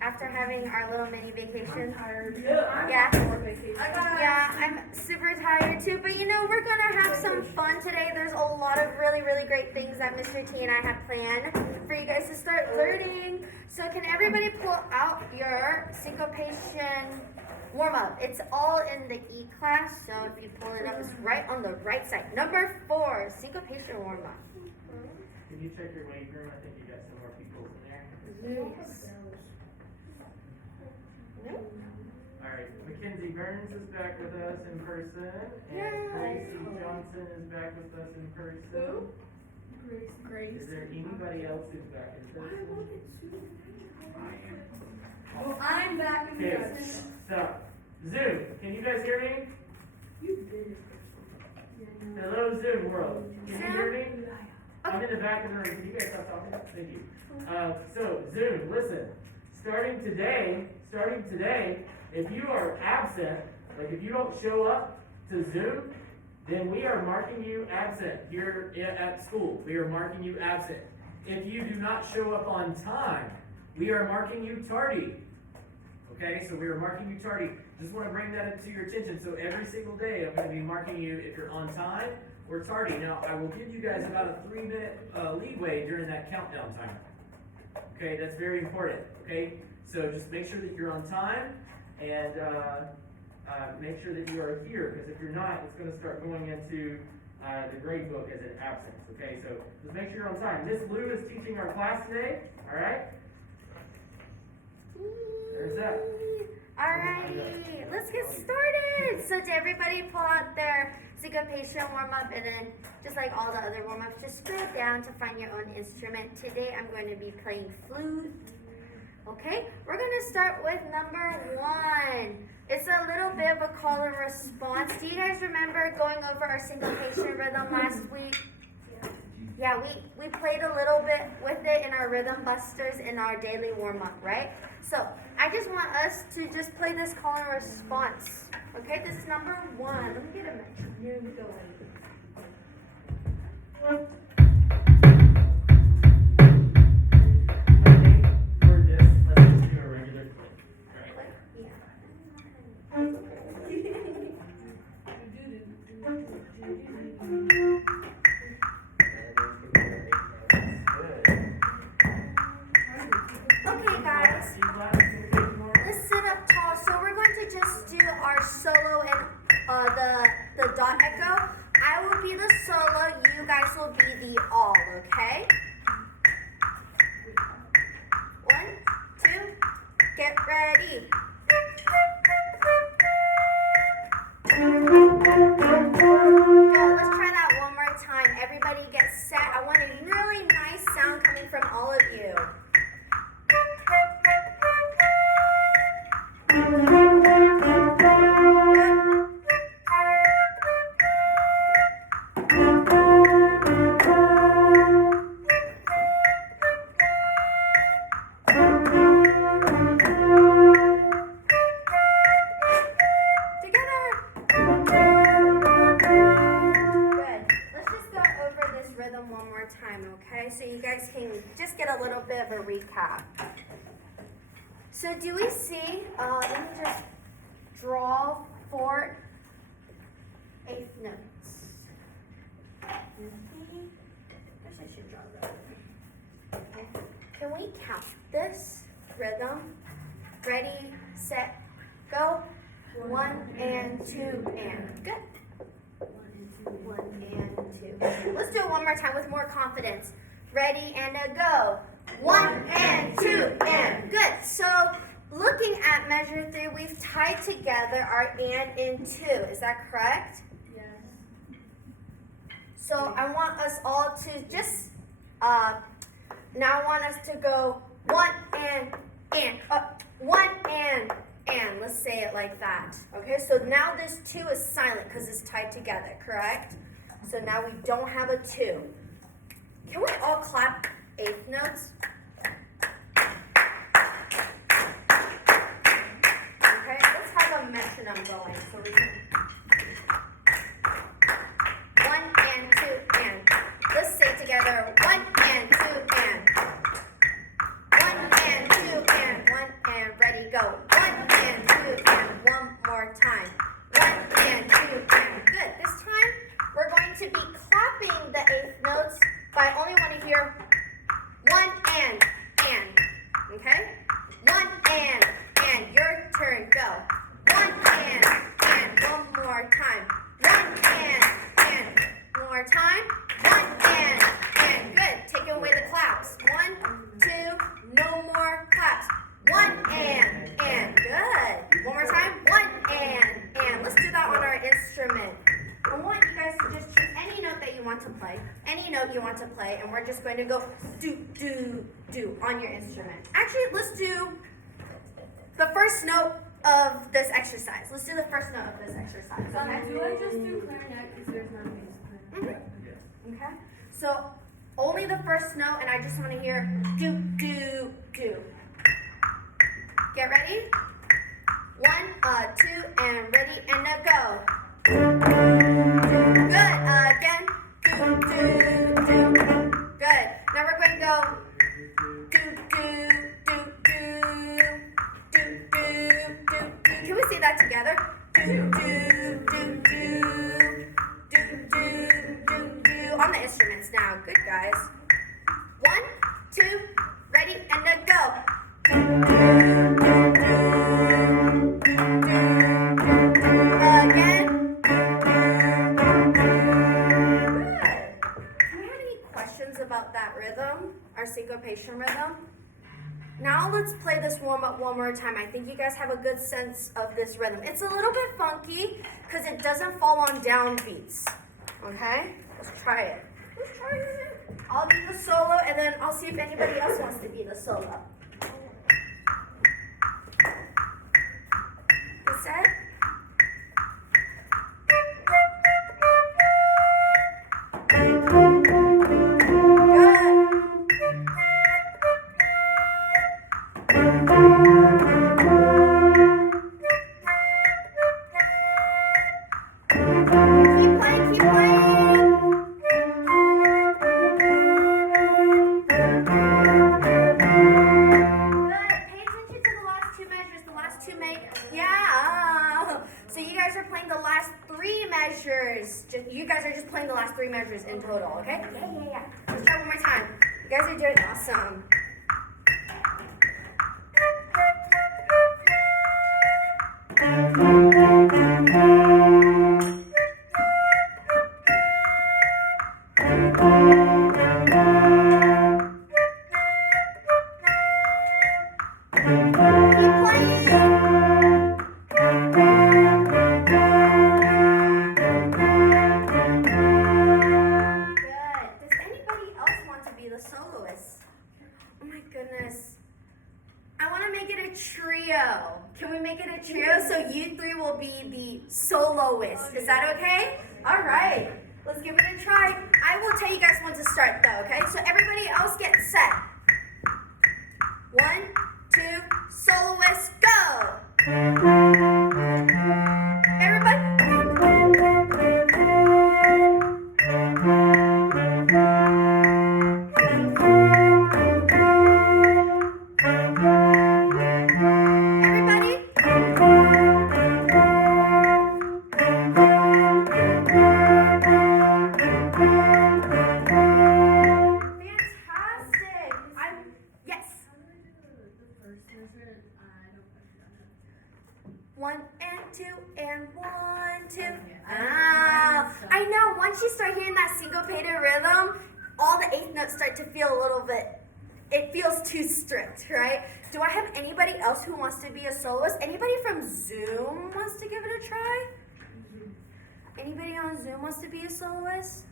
After having our little mini vacation. Yeah, I'm super tired too, but you know, we're gonna have some fun today. There's a lot of really, really great things that Mr. T and I have planned for you guys to start learning. So can everybody pull out your syncopation warm-up? It's all in the E-class, so if you pull it up, it's right on the right side. Number 4, syncopation warm-up. Can you check your weight room? I think you got some more people in there. Yes. Alright, Mackenzie Burns is back with us in person, and Gracie Johnson is back with us in person. Who? Grace. Is there anybody else who's back in person? Well, I'm back in Okay, person. stop. Zoom, can you guys hear me? You did. Hello, Zoom world. Can you hear me? I'm in the back of the room. Can you guys stop talking? Thank you. So, Zoom, listen. Starting today, if you are absent, like if you don't show up to Zoom, then we are marking you absent here at school. We are marking you absent. If you do not show up on time, we are marking you tardy. Okay, so we are marking you tardy. Just want to bring that to your attention. So every single day, I'm going to be marking you if you're on time or tardy. Now, I will give you guys about a 3-minute leeway during that countdown timer. Okay, that's very important. Okay, so just make sure that you're on time and make sure that you are here, because if you're not, it's going to start going into the grade book as an absence. Okay, so just make sure you're on time. Miss Lou is teaching our class today. All right. There's that. Alrighty, let's get started. So to everybody pull out their syncopation warm-up, and then just like all the other warm-ups, just scroll down to find your own instrument. Today I'm going to be playing flute. Okay, we're going to start with number 1. It's a little bit of a call and response. Do you guys remember going over our syncopation rhythm last week? Yeah, we played a little bit with it in our rhythm busters in our daily warm-up, right? So I just want us to just play this call and response. Okay, this is number 1. Let me get a minute. For this, let's just do a regular click, right? Okay, guys, let's sit up tall. So we're going to just do our solo and the dot echo. I will be the solo, you guys will be the all, okay? 1, 2, get ready. Go, let's try that one more time. Everybody get set. I want a really nice sound coming from all of you. do we see, let me just draw 4 eighth notes. First I should draw that. Okay. Can we count this rhythm? Ready, set, go. 1 and 2 and good. 1 and 2. Let's do it one more time with more confidence. Ready and a go. 1 and 2 and good. So looking at measure 3, we've tied together our and in 2. Is that correct? Yes. So I want us all to just now I want us to go 1 and 1 and. Let's say it like that. Okay, so now this 2 is silent because it's tied together, correct? So now we don't have a 2. Can we all clap eighth notes? Okay, let's have a metronome going so we can. 1 and 2 and. Let's say together 1 and 2 and. 1 and 2 and 1 and ready go. 1 and 2 and one more time. 1 and 2 and good. This time we're going to be clapping the eighth notes, but I only want to hear 1 and. Okay? 1 and. Your turn. Go. 1 and. One more time. 1 and. More time. 1 and. Good. Take away the claps. 1, 2. No more claps. 1 and. Good. One more time. 1 and. Let's do that on our instrument. I want you guys to just choose any note that you want to play. Any note you want to play, and we're just going to go do, do, do on your instrument. Actually, let's do the first note of this exercise. Let's do the first note of this exercise. Okay? Do I just do clarinet because there's no bass clarinet? Okay. So only the first note, and I just want to hear do, do, do. Get ready? 1, 2, and ready, and a go. Good. Again. Do, do, do. Good. Now we're going to go do, do, do, do. Do, do, do, do. Can we say that together? Do, do, do, do. Do, do, do, do. On the instruments now. Good, guys. 1, 2, ready, and a go. Do, do, do, do. Do, do, do. Again. Good. Do we have any questions about that rhythm? Our syncopation rhythm? Now let's play this warm-up one more time. I think you guys have a good sense of this rhythm. It's a little bit funky because it doesn't fall on down beats. Okay? Let's try it. Let's try it. I'll be the solo, and then I'll see if anybody else wants to be the solo. You set? Keep playing, keep playing. Good. Pay attention to the last 2 measures. The last 2 make, yeah. So you guys are playing the last 3 measures. You guys are just playing the last 3 measures in total, okay? Yeah. Let's try one more time. You guys are doing awesome. Keep playing. Good. Does anybody else want to be the soloist? Oh my goodness. I want to make it a trio. Can we make it a trio so you 3 will be the soloist? Is that okay? All right. Let's give it a try. I will tell you guys when to start though, okay? So everybody else get set. 1, 2, soloist, go! Everybody. Good. 1 and 2 and 1, 2. Ah, I know. Once you start hearing that syncopated rhythm, all the eighth notes start to feel a little bit. It feels too strict, right? Do I have anybody else who wants to be a soloist? Anybody from Zoom wants to give it a try? Anybody on Zoom wants to be a soloist?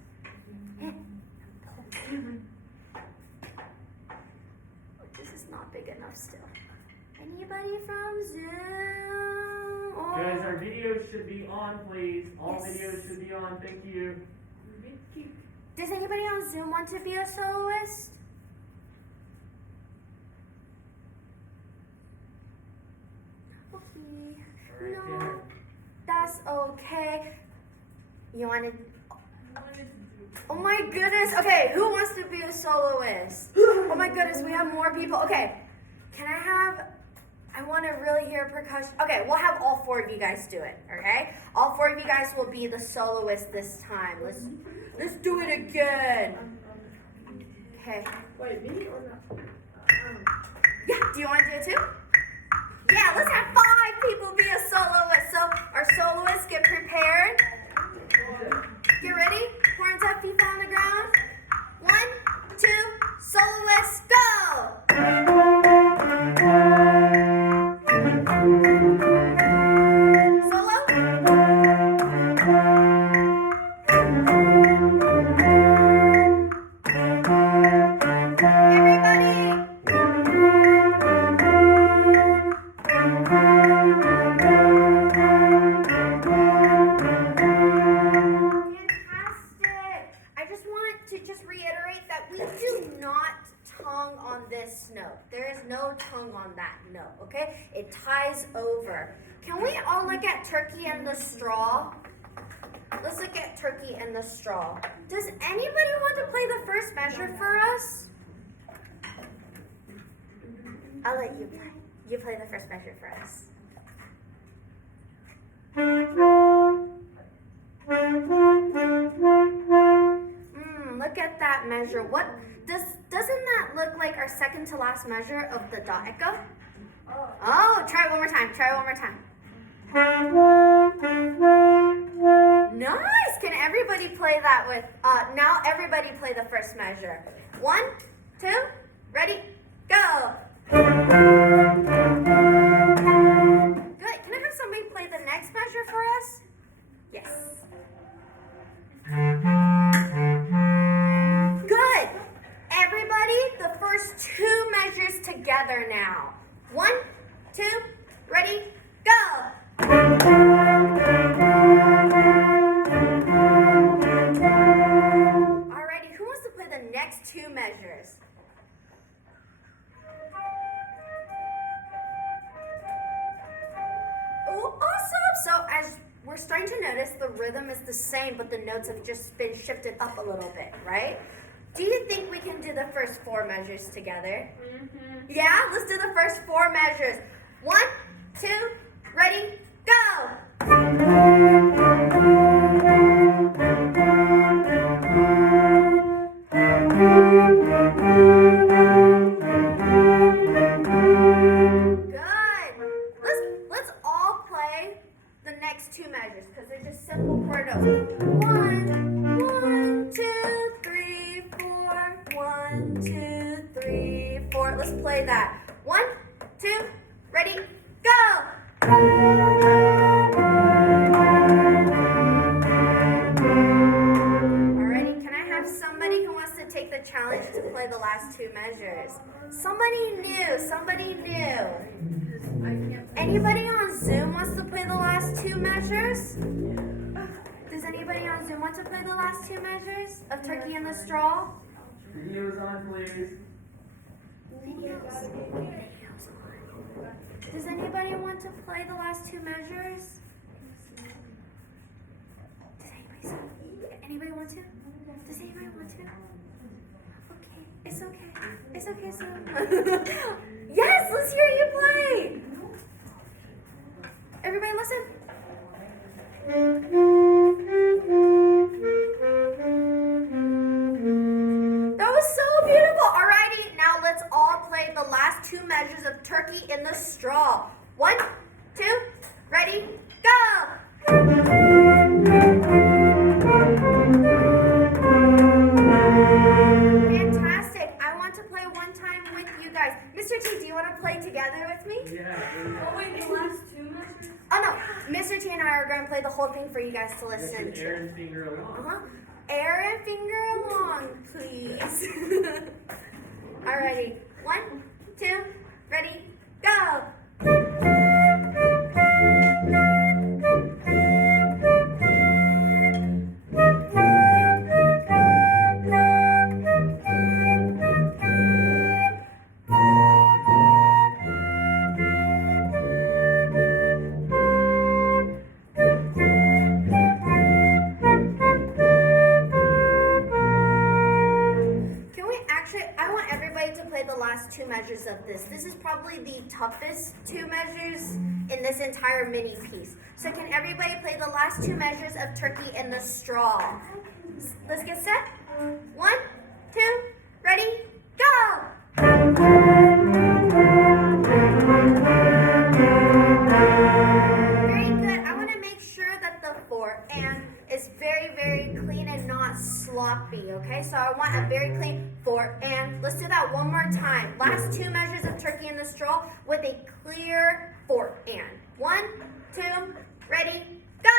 This is not big enough still. Anybody from Zoom? Guys, our videos should be on, please. All Yes. videos should be on. Thank you. Does anybody on Zoom want to be a soloist? Okay. All right, No, Tanner. that's okay. You want to? Oh my goodness. Okay, who wants to be a soloist? Oh my goodness, we have more people. Okay, can I want to really hear percussion. Okay, we'll have all four of you guys do it, okay? All four of you guys will be the soloist this time. Let's do it again. Okay. Wait, me or not? Yeah, do you want to do it too? Yeah, let's have 5 people be a soloist. So our soloists get prepared. Get ready? Horns up, feet on the ground. 1, 2, soloists, go! Solo? Everybody? Fantastic. I just want to reiterate that we do not tongue on this note. There is no tongue on that note, okay? It ties over. Can we all look at Turkey and the Straw? Let's look at Turkey and the Straw. Does anybody want to play the first measure for us? I'll let you play. You play the first measure for us. Look at that measure. What doesn't that look like our second to last measure of the dot echo? Oh, try it one more time. Try it one more time. Nice. Can everybody play that with? Now everybody play the first measure. 1, 2, ready, go. Good. Can I have somebody play the next measure for us? Yes. Good. Everybody, the first 2 measures together now. 1, 2, ready, go. Alrighty, who wants to play the next 2 measures? Oh, awesome! So as we're starting to notice, the rhythm is the same, but the notes have just been shifted up a little bit, right? Do you think we can do the first 4 measures together? Yeah, let's do the first 4 measures. 1, 2, ready, go! Good. Let's all play the next 2 measures because they're just simple chord notes. 1, 2, 3, 4. 1, 2, 3, 4. Let's play that. 1, 2, ready, go! Alrighty, can I have somebody who wants to take the challenge to play the last 2 measures? Somebody new, somebody new. Anybody on Zoom wants to play the last 2 measures? Does anybody on Zoom want to play the last 2 measures of Turkey and the Straw? Videos on, please. Videos on. Does anybody want to play the last 2 measures? Does anybody want to? Does anybody want to? Okay, it's okay. It's okay, so. Yes, let's hear you play. Everybody listen. That was so beautiful. Alrighty, now let's all play the last 2 measures of Turkey in the Straw. 1, 2, ready. Mr. T and I are going to play the whole thing for you guys to Just listen an to. Aaron finger along. Air and finger along, please. Alrighty. 1, 2, ready, go! Can we actually, I want everybody to play the last 2 measures of this. This is probably the toughest 2 measures in this entire mini piece. So can everybody play the last 2 measures of Turkey in the Straw? Let's get set. 1, 2, ready, go! Very good. I want to make sure that the for and is very, very clean and not sloppy, okay? So I want a very clean for and. Let's do that one more time. Last 2 measures of Turkey in the Straw with a clear for and. 1, 2, ready, go!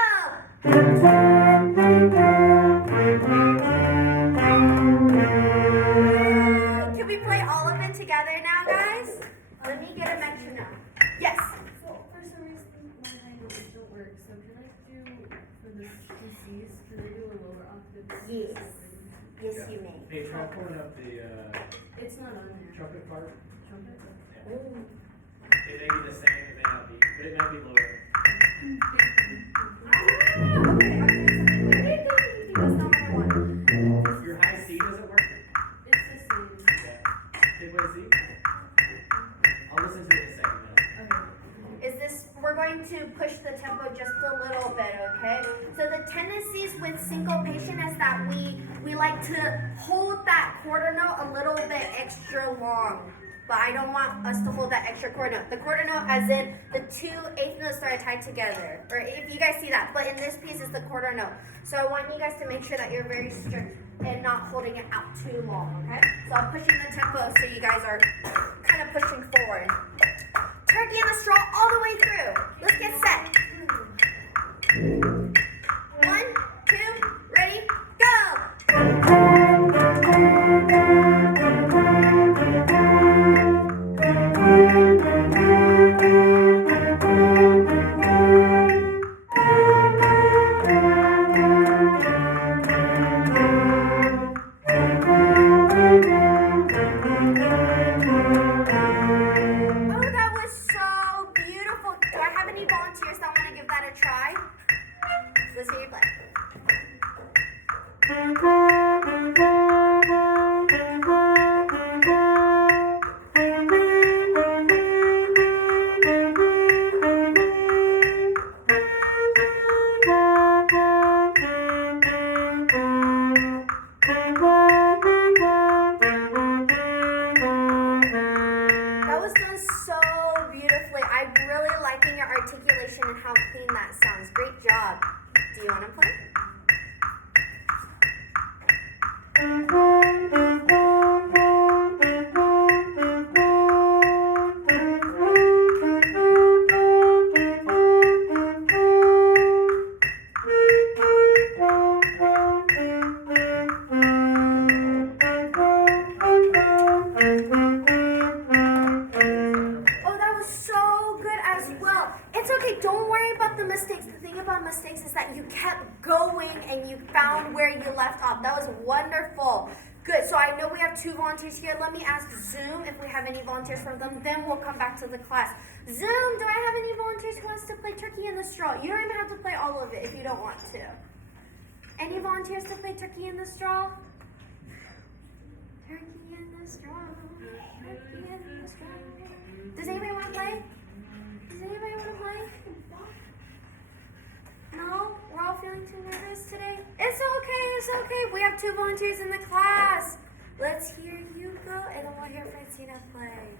Can we play all of it together now, guys? Let me get a metronome. Yes. So for some reason my high notes don't work. So can I do for the C's? Can I do a lower octave? Yes. Yes, you may. Hey, try pulling up the It's not on there. trumpet part. Trumpet? Ooh. It may be the same, it may not be, but it may be lower. That's not what I want. Your high C doesn't work? It's the same. Yeah. Take away C? I'll listen to it in a second then. Okay. Is this, we're going to push the tempo just a little bit, okay? So the tendencies with syncopation is that we like to hold that quarter note a little bit extra long. But I don't want us to hold that extra quarter note. The quarter note as in the 2 eighth notes that are tied together. Or if you guys see that. But in this piece is the quarter note. So I want you guys to make sure that you're very strict and not holding it out too long, okay? So I'm pushing the tempo so you guys are kind of pushing forward. Turkey in the Straw all the way through. Let's get set. 1, 2, ready, go! Oh, that was so beautiful. Do I have any volunteers that want to give that a try? Let's hear you play. That was done so beautifully. I'm really liking your articulation and how clean that sounds. Great job. Do you want to play? Oh, that was so good as well. It's okay. Don't worry about the mistakes. The thing about mistakes is that you kept going and you found where you left off. That was wonderful. Good. So I know we have 2 volunteers here. Let me ask Zoom if we have any volunteers from them. Then we'll come back to the class. Zoom, do I have any volunteers who wants to play Turkey in the Straw? You don't even have to play all of it if you don't want to. Any volunteers to play Turkey in the Straw? Turkey in the Straw. Turkey in the Straw. Does anybody want to play? Does anybody want to play? No? We're all feeling too nervous today? It's okay, it's okay. We have 2 volunteers in the class. Let's hear you go, and then we'll hear Francina play.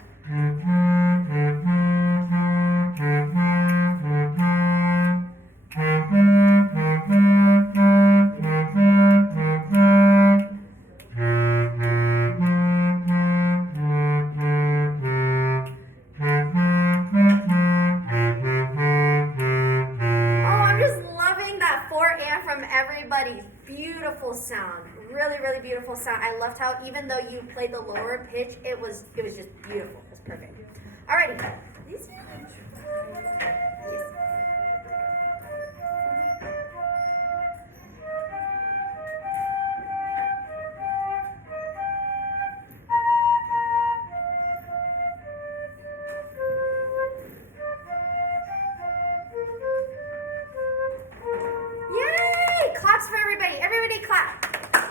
everybody. Beautiful sound. Really, really beautiful sound. I loved how even though you played the lower pitch, it was just beautiful. It was perfect. Alrighty. Yes. Yay! Claps for everybody. Everybody clap.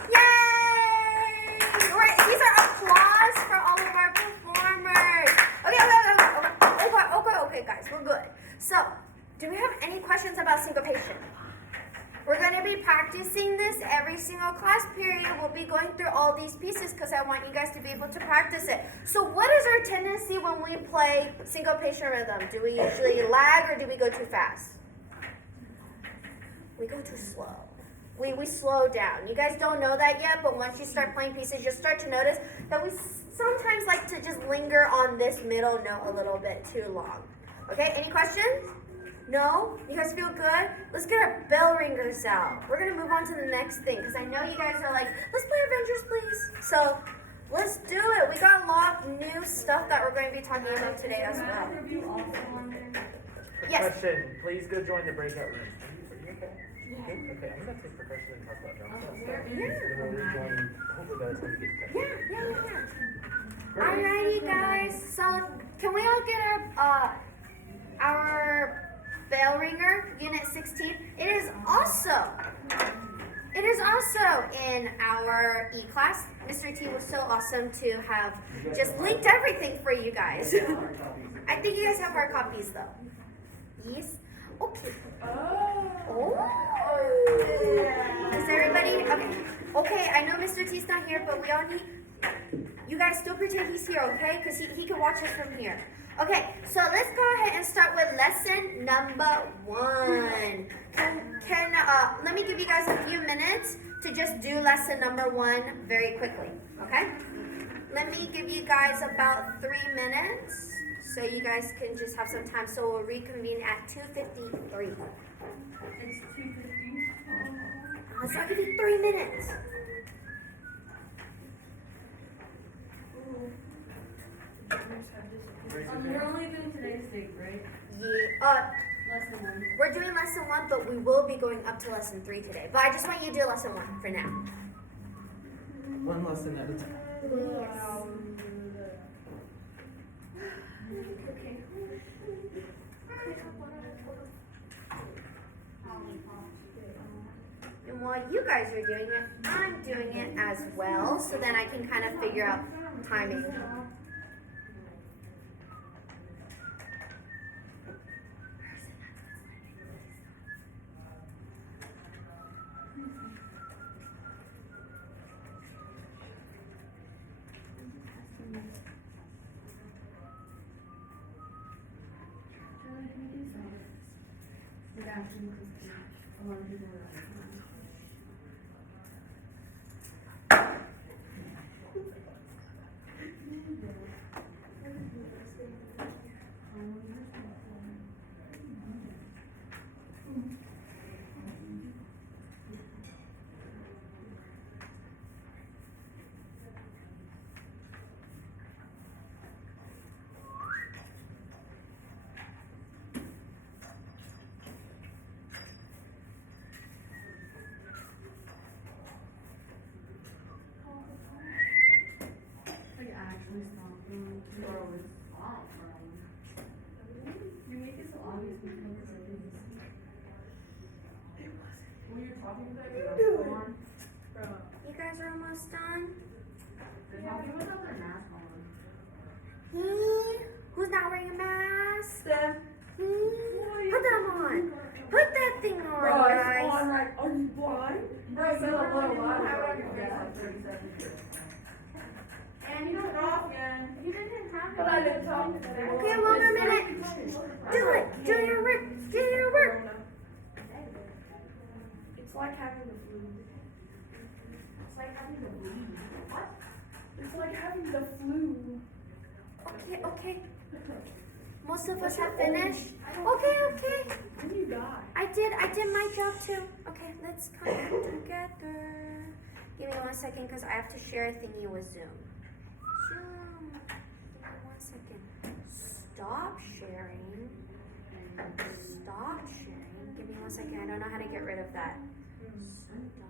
Yay! These are applause for all of our performers. Okay, guys, we're good. So, do we have any questions about syncopation? We're going to be practicing this every single class period. We'll be going through all these pieces because I want you guys to be able to practice it. So what is our tendency when we play syncopation rhythm? Do we usually lag or do we go too fast? We go too slow. We slow down. You guys don't know that yet, but once you start playing pieces, you'll start to notice that we sometimes like to just linger on this middle note a little bit too long. Okay, any questions? No? You guys feel good? Let's get our bell ringers out. We're going to move on to the next thing because I know you guys are like, let's play Avengers, please. So let's do it. We got a lot of new stuff that we're going to be talking about today as well. Yes. Question, please go join the breakout room. Are you okay? Okay, I'm going to take percussion and talk about drum set. Hopefully by the time we get to Yeah. Alrighty, guys. So can we all get our bell ringer, Unit 16? It is also in our E-class. Mr. T was so awesome to have just linked everything for you guys. I think you guys have our copies though. Yes? Okay. Oh. Is everybody? Okay, I know Mr. T's not here, but we all need, you guys still pretend he's here, okay? Because he can watch us from here. Okay, so let's go ahead and start with lesson number 1. Let me give you guys a few minutes to just do lesson number 1 very quickly, okay? Let me give you guys about 3 minutes so you guys can just have some time. So we'll reconvene at 2:53. It's 2:50. So I'll give you 3 minutes. We're only doing today's date, right? Yeah. Lesson 1. We're doing lesson 1, but we will be going up to lesson 3 today. But I just want you to do lesson 1 for now. One lesson at a time. Yes. Okay. And while you guys are doing it, I'm doing it as well, so then I can kind of figure out timing. You make it so obvious because I didn't see. When you're talking about it, go on. You guys are almost done? They're talking without their mask on. Who's not wearing a mask? Steph. Put them on. Put that thing on, Bro, it's guys. on right. Are you blind? Bro, you don't have it on your face like 30 seconds. And you don't talk again. You didn't have it. But I didn't talk. Okay, 1 more minute. Do it. Do your work. Do your work. It's like having the flu. It's like having the flu. What? It's like having the flu. Okay. Most of us have finished. Okay. When you die. I did my job too. Okay. let's come together. Give me 1 second because I have to share a thingy with Zoom. Zoom. Give me 1 second. Stop sharing. Stop sharing. Give me 1 second. I don't know how to get rid of that. Stop.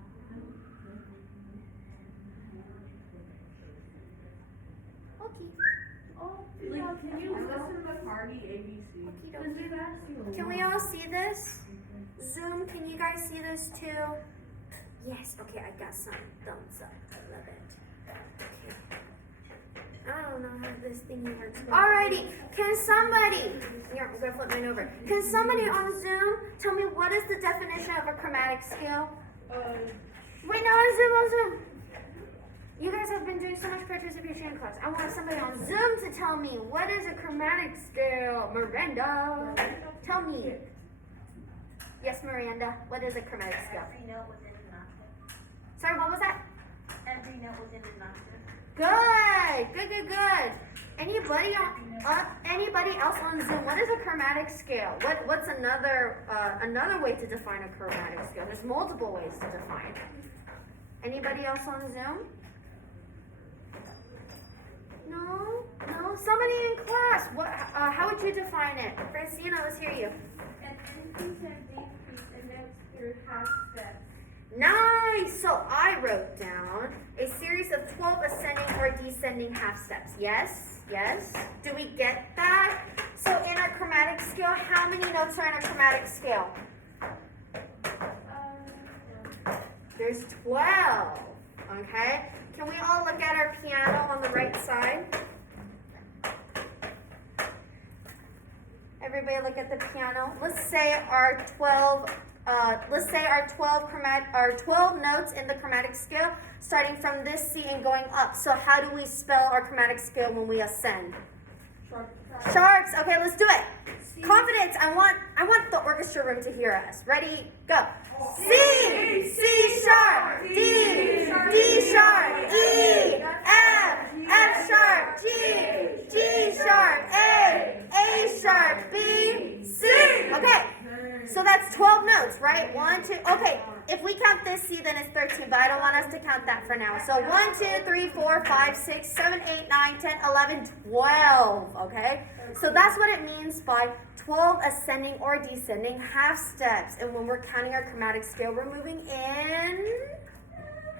Okay. Oh, yeah, can you listen to the party ABC? Okey-dokey. Can we all see this? Zoom, can you guys see this too? Yes, okay, I got some thumbs up. I love it. Okay. I don't know how this thingy works. Alrighty, can somebody, here, I'm gonna flip mine over. Can somebody on Zoom tell me what is the definition of a chromatic scale? Wait, no, on Zoom. You guys have been doing so much participation in class. I want somebody on Zoom to tell me what is a chromatic scale. Miranda, tell me. Yes, Miranda, what is a chromatic scale? Every note within an octave. Sorry, what was that? Every note within an octave. Good. Anybody else on Zoom? What is a chromatic scale? What's another way to define a chromatic scale? There's multiple ways to define it. Anybody else on Zoom? No. Somebody in class. How would you define it? Francina, let's hear you. An increase and decrease in notes through half steps. Nice! So I wrote down a series of 12 ascending or descending half steps. Yes? Do we get that? So in our chromatic scale, how many notes are in a chromatic scale? There's 12. Okay? Can we all look at our piano on the right side? Everybody look at the piano. Let's say our 12 notes in the chromatic scale, starting from this C and going up. So how do we spell our chromatic scale when we ascend? Sharps. Okay, let's do it. Confidence. I want the orchestra room to hear us. Ready? Go. C sharp, D sharp, E, F sharp, G sharp, A sharp, B, C. Okay. So that's 12 notes, right? 1, 2, okay. If we count this C, then it's 13, but I don't want us to count that for now. So 1, 2, 3, 4, 5, 6, 7, 8, 9, 10, 11, 12, okay? So that's what it means by 12 ascending or descending half steps. And when we're counting our chromatic scale, we're moving in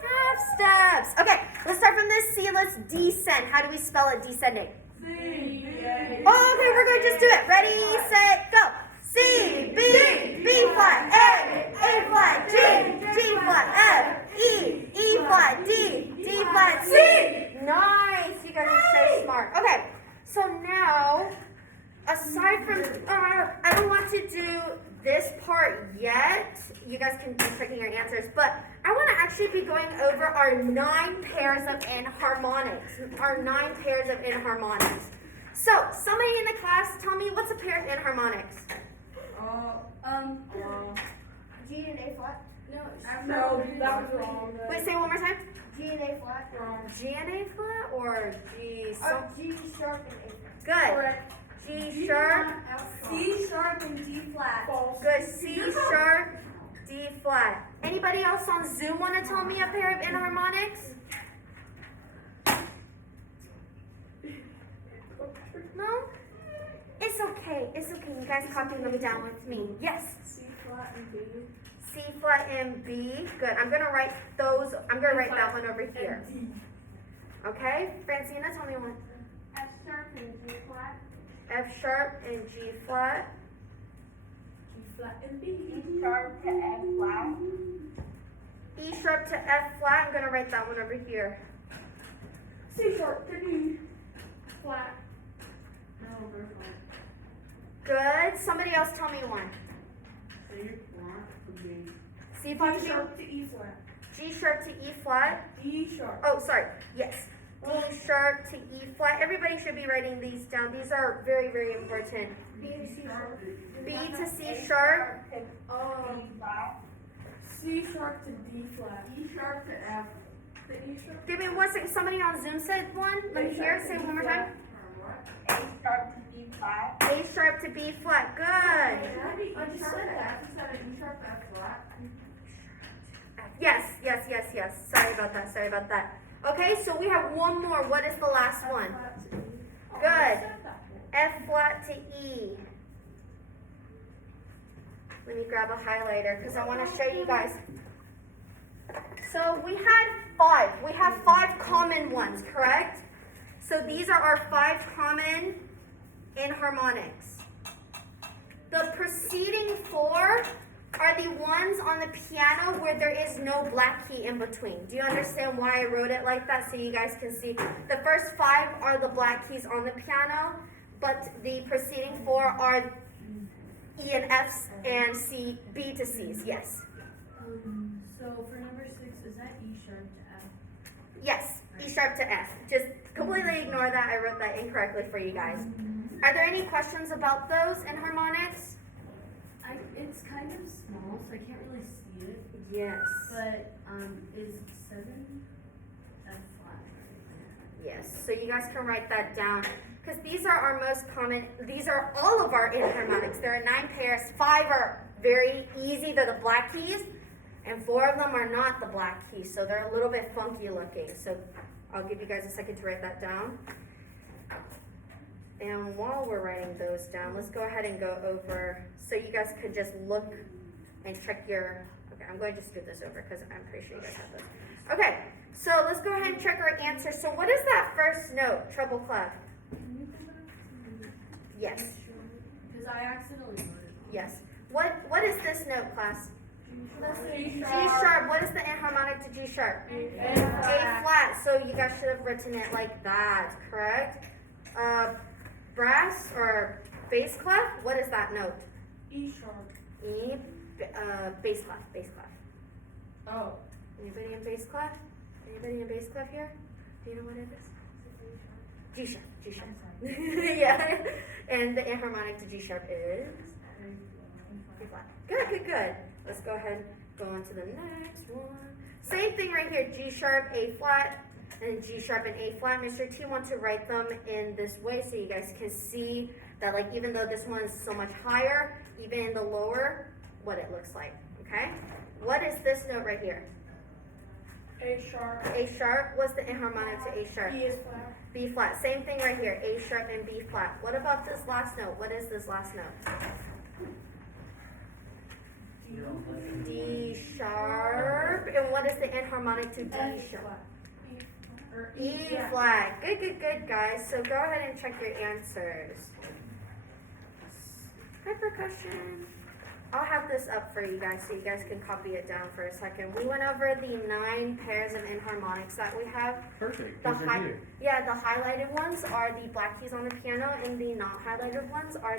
half steps. Okay, let's start from this C. Let's descend. How do we spell it, descending? Oh, okay, we're going to just do it. Ready, set, go. C, B flat, A flat, G flat, F, E flat, D flat, C. Nice, you guys are so smart. Okay, so now, aside from, I don't want to do this part yet. You guys can be checking your answers, but I want to actually be going over our 9 pairs of enharmonics. So, somebody in the class, tell me what's a pair of enharmonics? G and A flat. No, that was wrong. Wait, say it one more time. G and A flat. G and A flat or G? G sharp and A flat. Good. Correct. G sharp. C sharp and D flat. Good. C sharp, D flat. Anybody else on Zoom want to tell me a pair of enharmonics? No? It's okay. You guys copy them down with me. Yes. C flat and B. C flat and B. Good. I'm gonna write that one over here. Okay. Francina, tell me one. F sharp and G flat. F sharp and G flat. G flat and B. E sharp to F flat. E sharp to F flat. I'm gonna write that one over here. C sharp to D flat. No, they're flat. Good. Somebody else tell me one. C flat to D B. sharp to E flat. G sharp to E flat. D sharp. Oh, sorry. Yes. D sharp to E flat. Everybody should be writing these down. These are very, very important. B to C sharp. B to C sharp. C sharp to D flat. E sharp to F. The E sharp. Give me 1 second. Somebody on Zoom said one. Let me hear it. Say it one more time. A sharp to D flat. A sharp to B flat. Good. I just said that. I just said an E sharp to F flat. Yes. Sorry about that. Okay, so we have one more. What is the last one? Good. F flat to E. Let me grab a highlighter because I want to show you guys. So we had 5. We have 5 common ones, correct? So these are our 5 common enharmonics. The preceding 4 are the ones on the piano where there is no black key in between. Do you understand why I wrote it like that so you guys can see? The first 5 are the black keys on the piano, but the preceding 4 are E and F's and C, B to C's, yes. So for number 6, is that E sharp to F? Yes, E sharp to F. Just completely ignore that. I wrote that incorrectly for you guys. Are there any questions about those enharmonics? It's kind of small, so I can't really see it. Yes. But is 7 F flat? Yes, so you guys can write that down. Because these are our most common, these are all of our enharmonics. There are 9 pairs. 5 are very easy, they're the black keys. And 4 of them are not the black keys, so they're a little bit funky looking. So I'll give you guys a second to write that down. And while we're writing those down, let's go ahead and go over, so you guys could just look and check your, okay, I'm going to scoot this over because I'm pretty sure you guys have those. Okay, so let's go ahead and check our answers. So what is that first note, treble clef? Yes, Because I accidentally wrote it. yes. What is this note, class? G G sharp. What is the enharmonic to G sharp? A flat. So you guys should have written it like that, correct? Brass or bass clef. What is that note? E sharp. E, bass clef. Bass clef. Oh. Anybody in bass clef? Anybody in bass clef here? Do you know what it is? G sharp. G sharp. Yeah. And the enharmonic to G sharp is A flat. Good. Let's go ahead and go on to the next one. Same thing right here, G sharp, A flat, and G sharp and A flat. Mr. T wants to write them in this way so you guys can see that, like, even though this one is so much higher, even in the lower, what it looks like, okay? What is this note right here? A sharp. A sharp, what's the enharmonic to A sharp? B is flat. B flat, same thing right here, A sharp and B flat. What about this last note? What is this last note? D sharp, and what is the enharmonic to D sharp? E flat. Good, guys. So go ahead and check your answers. Hi, percussion. I'll have this up for you guys so you guys can copy it down for a second. We went over the 9 pairs of enharmonics that we have. Perfect. The Those are here. the highlighted ones are the black keys on the piano, and the not highlighted ones are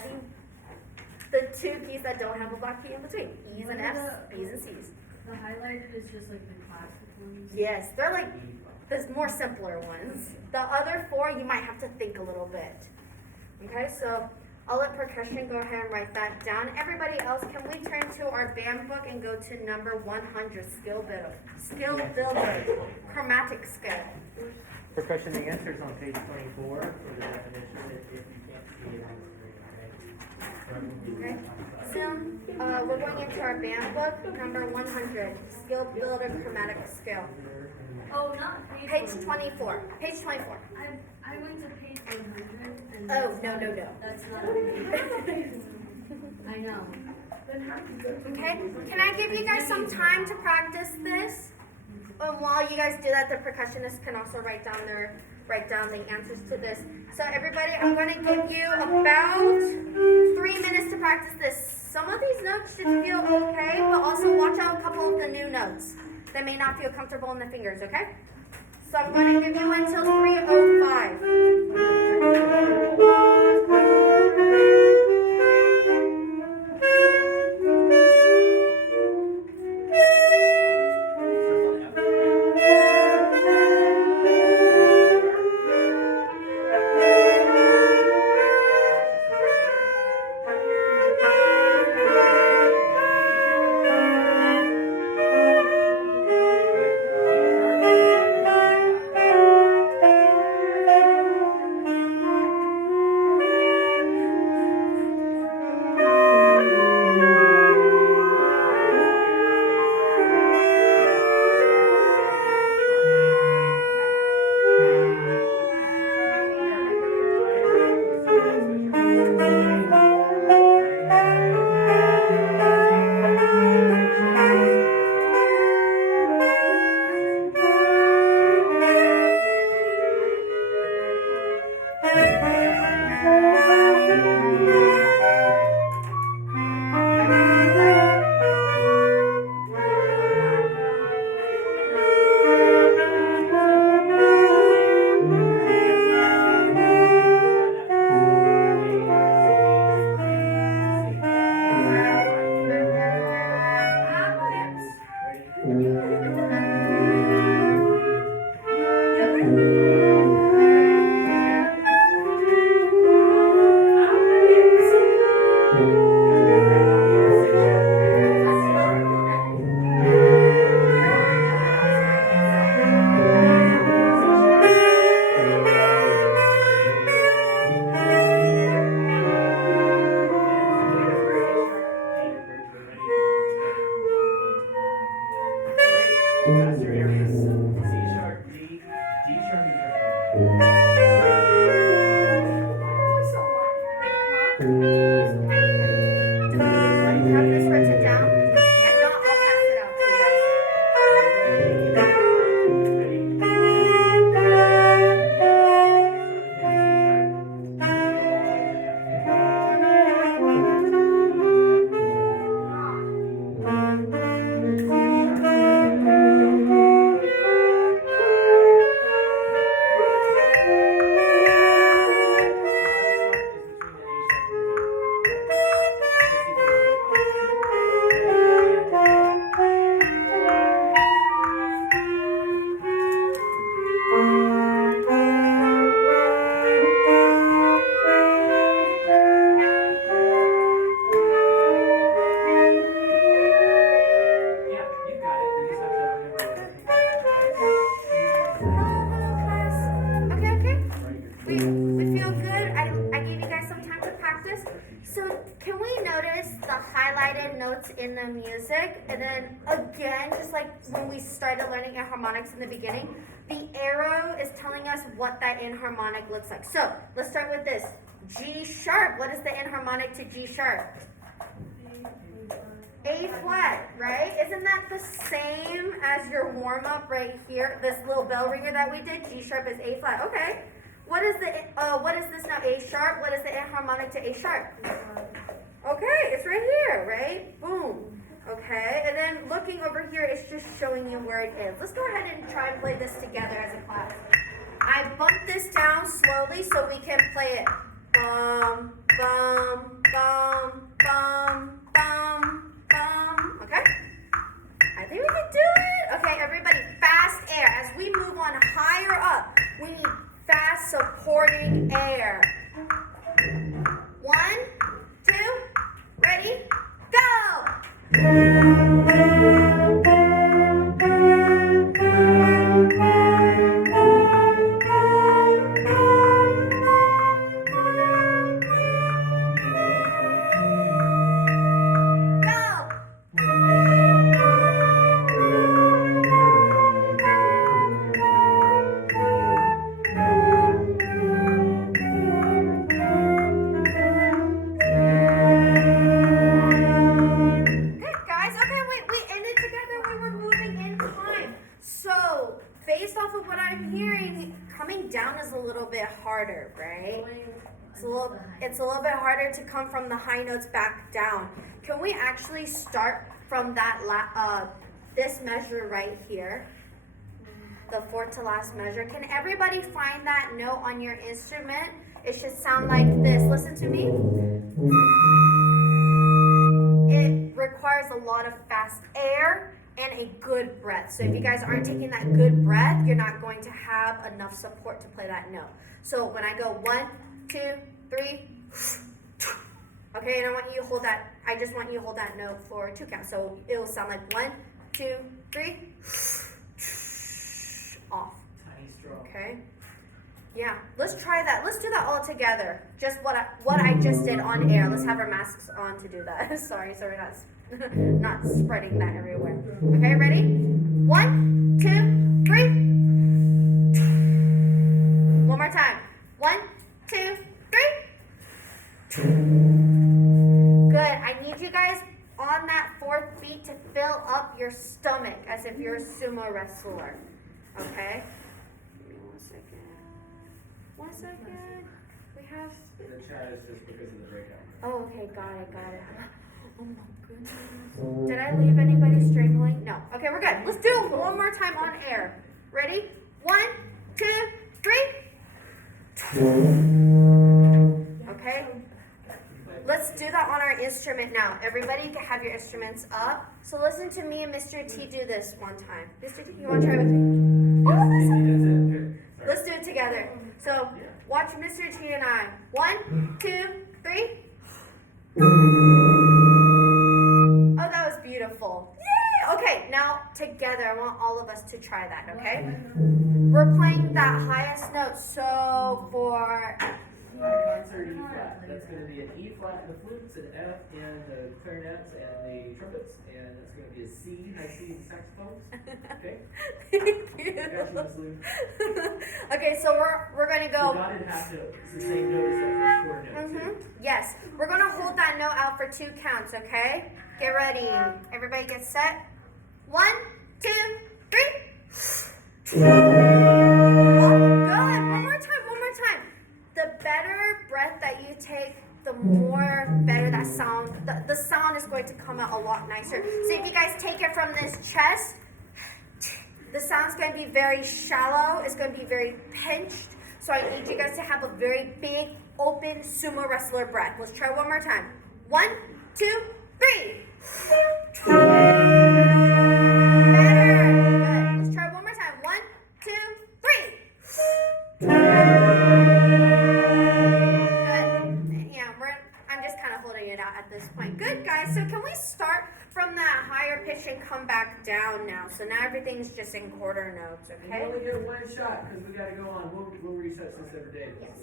the 2 keys that don't have a black key in between. E's and F's, B's and C's. The highlighted is just like the classic ones. Yes, they're like the more simpler ones. The other 4, you might have to think a little bit. Okay, so I'll let percussion go ahead and write that down. Everybody else, can we turn to our band book and go to number 100, skill builder, chromatic scale. Percussion, the answer is on page 24 for the definition if you can't see it on the screen, Okay. Soon, we're going into our band book, number 100, skill builder chromatic scale. Oh, not Page 24. Page 24. I went to page 100. And Oh, that's no. That's not a page. I know. Okay, can I give you guys some time to practice this? While you guys do that, the percussionists can also write down the answers to this. So everybody, I'm going to give you about 3 minutes to practice this. Some of these notes should feel okay, but also watch out a couple of the new notes that may not feel comfortable in the fingers, okay? So I'm going to give you until 3:05. good notes in the music. And then again, just like when we started learning enharmonics in the beginning, the arrow is telling us what that enharmonic looks like. So let's start with this. G sharp. What is the enharmonic to G sharp? A flat, right? Isn't that the same as your warm-up right here? This little bell ringer that we did, G sharp is A flat. Okay. What is this now? A sharp. What is the enharmonic to A sharp? Okay, it's right here, right? Boom. Okay, and then looking over here, it's just showing you where it is. Let's go ahead and try and play this together as a class. I bumped this down slowly so we can play it. Bum, bum, bum, bum, bum, bum. Okay? I think we can do it. Okay, everybody, fast air. As we move on higher up, we need fast supporting air. 1, 2, ready, go! Harder, right? It's a little bit harder to come from the high notes back down. Can we actually start from that this measure right here, the fourth to last measure? Can everybody find that note on your instrument? It should sound like this. Listen to me. It requires a lot of fast air and a good breath. So if you guys aren't taking that good breath, you're not going to have enough support to play that note. So when I go 1, 2, 3, okay, and I want you to hold that. I just want you to hold that note for 2 counts. So it'll sound like 1, 2, 3, off. Tiny straw. Okay. Yeah, let's try that. Let's do that all together. Just what I just did on air. Let's have our masks on to do that. Sorry, so we're not spreading that everywhere. Okay, ready? 1, 2, 3. One more time. 1, 2, 3. Good. I need you guys on that 4th beat to fill up your stomach as if you're a sumo wrestler. Okay? Give me 1 second. 1 second. We have. The chat is just because of the breakout. Oh, okay. Got it. Oh my goodness. Did I leave anybody strangling? No. Okay, we're good. Let's do it one more time on air. Ready? 1, 2, 3. Okay. Let's do that on our instrument now. Everybody have your instruments up. So listen to me and Mr. T do this one time. Mr. T, you want to try with me? Oh, listen. Let's do it together. So watch Mr. T and I. 1, 2, 3. Oh, that was beautiful. Yay! Okay, now together, I want all of us to try that, okay? We're playing that highest note. So for concert E flat. That's going to be an E flat in the flutes, an F in the clarinets and the trumpets, and that's going to be a C, high C in the saxophones. Okay? Thank you. Got you, Miss Lou. Okay, so we're gonna go. The dotted half note. It's the same note as that first chord note, too. Yes, we're gonna hold that note out for 2 counts. Okay, get ready. Everybody get set. 1, 2, 3. Oh, good. One more time. The better breath that you take, the more better that sound. The sound is going to come out a lot nicer. So if you guys take it from this chest, the sound's going to be very shallow. It's going to be very pinched. So I need you guys to have a very big, open sumo wrestler breath. Let's try one more time. 1, 2, 3. Better. Good. Let's try one more time. 1, 2, 3. Good. Yeah, I'm just kind of holding it out at this point. Good, guys. So can we start from that higher pitch and come back down now? So now everything's just in quarter notes, okay? You only get 1 shot because we got to go on. We'll reset this every day. Yes.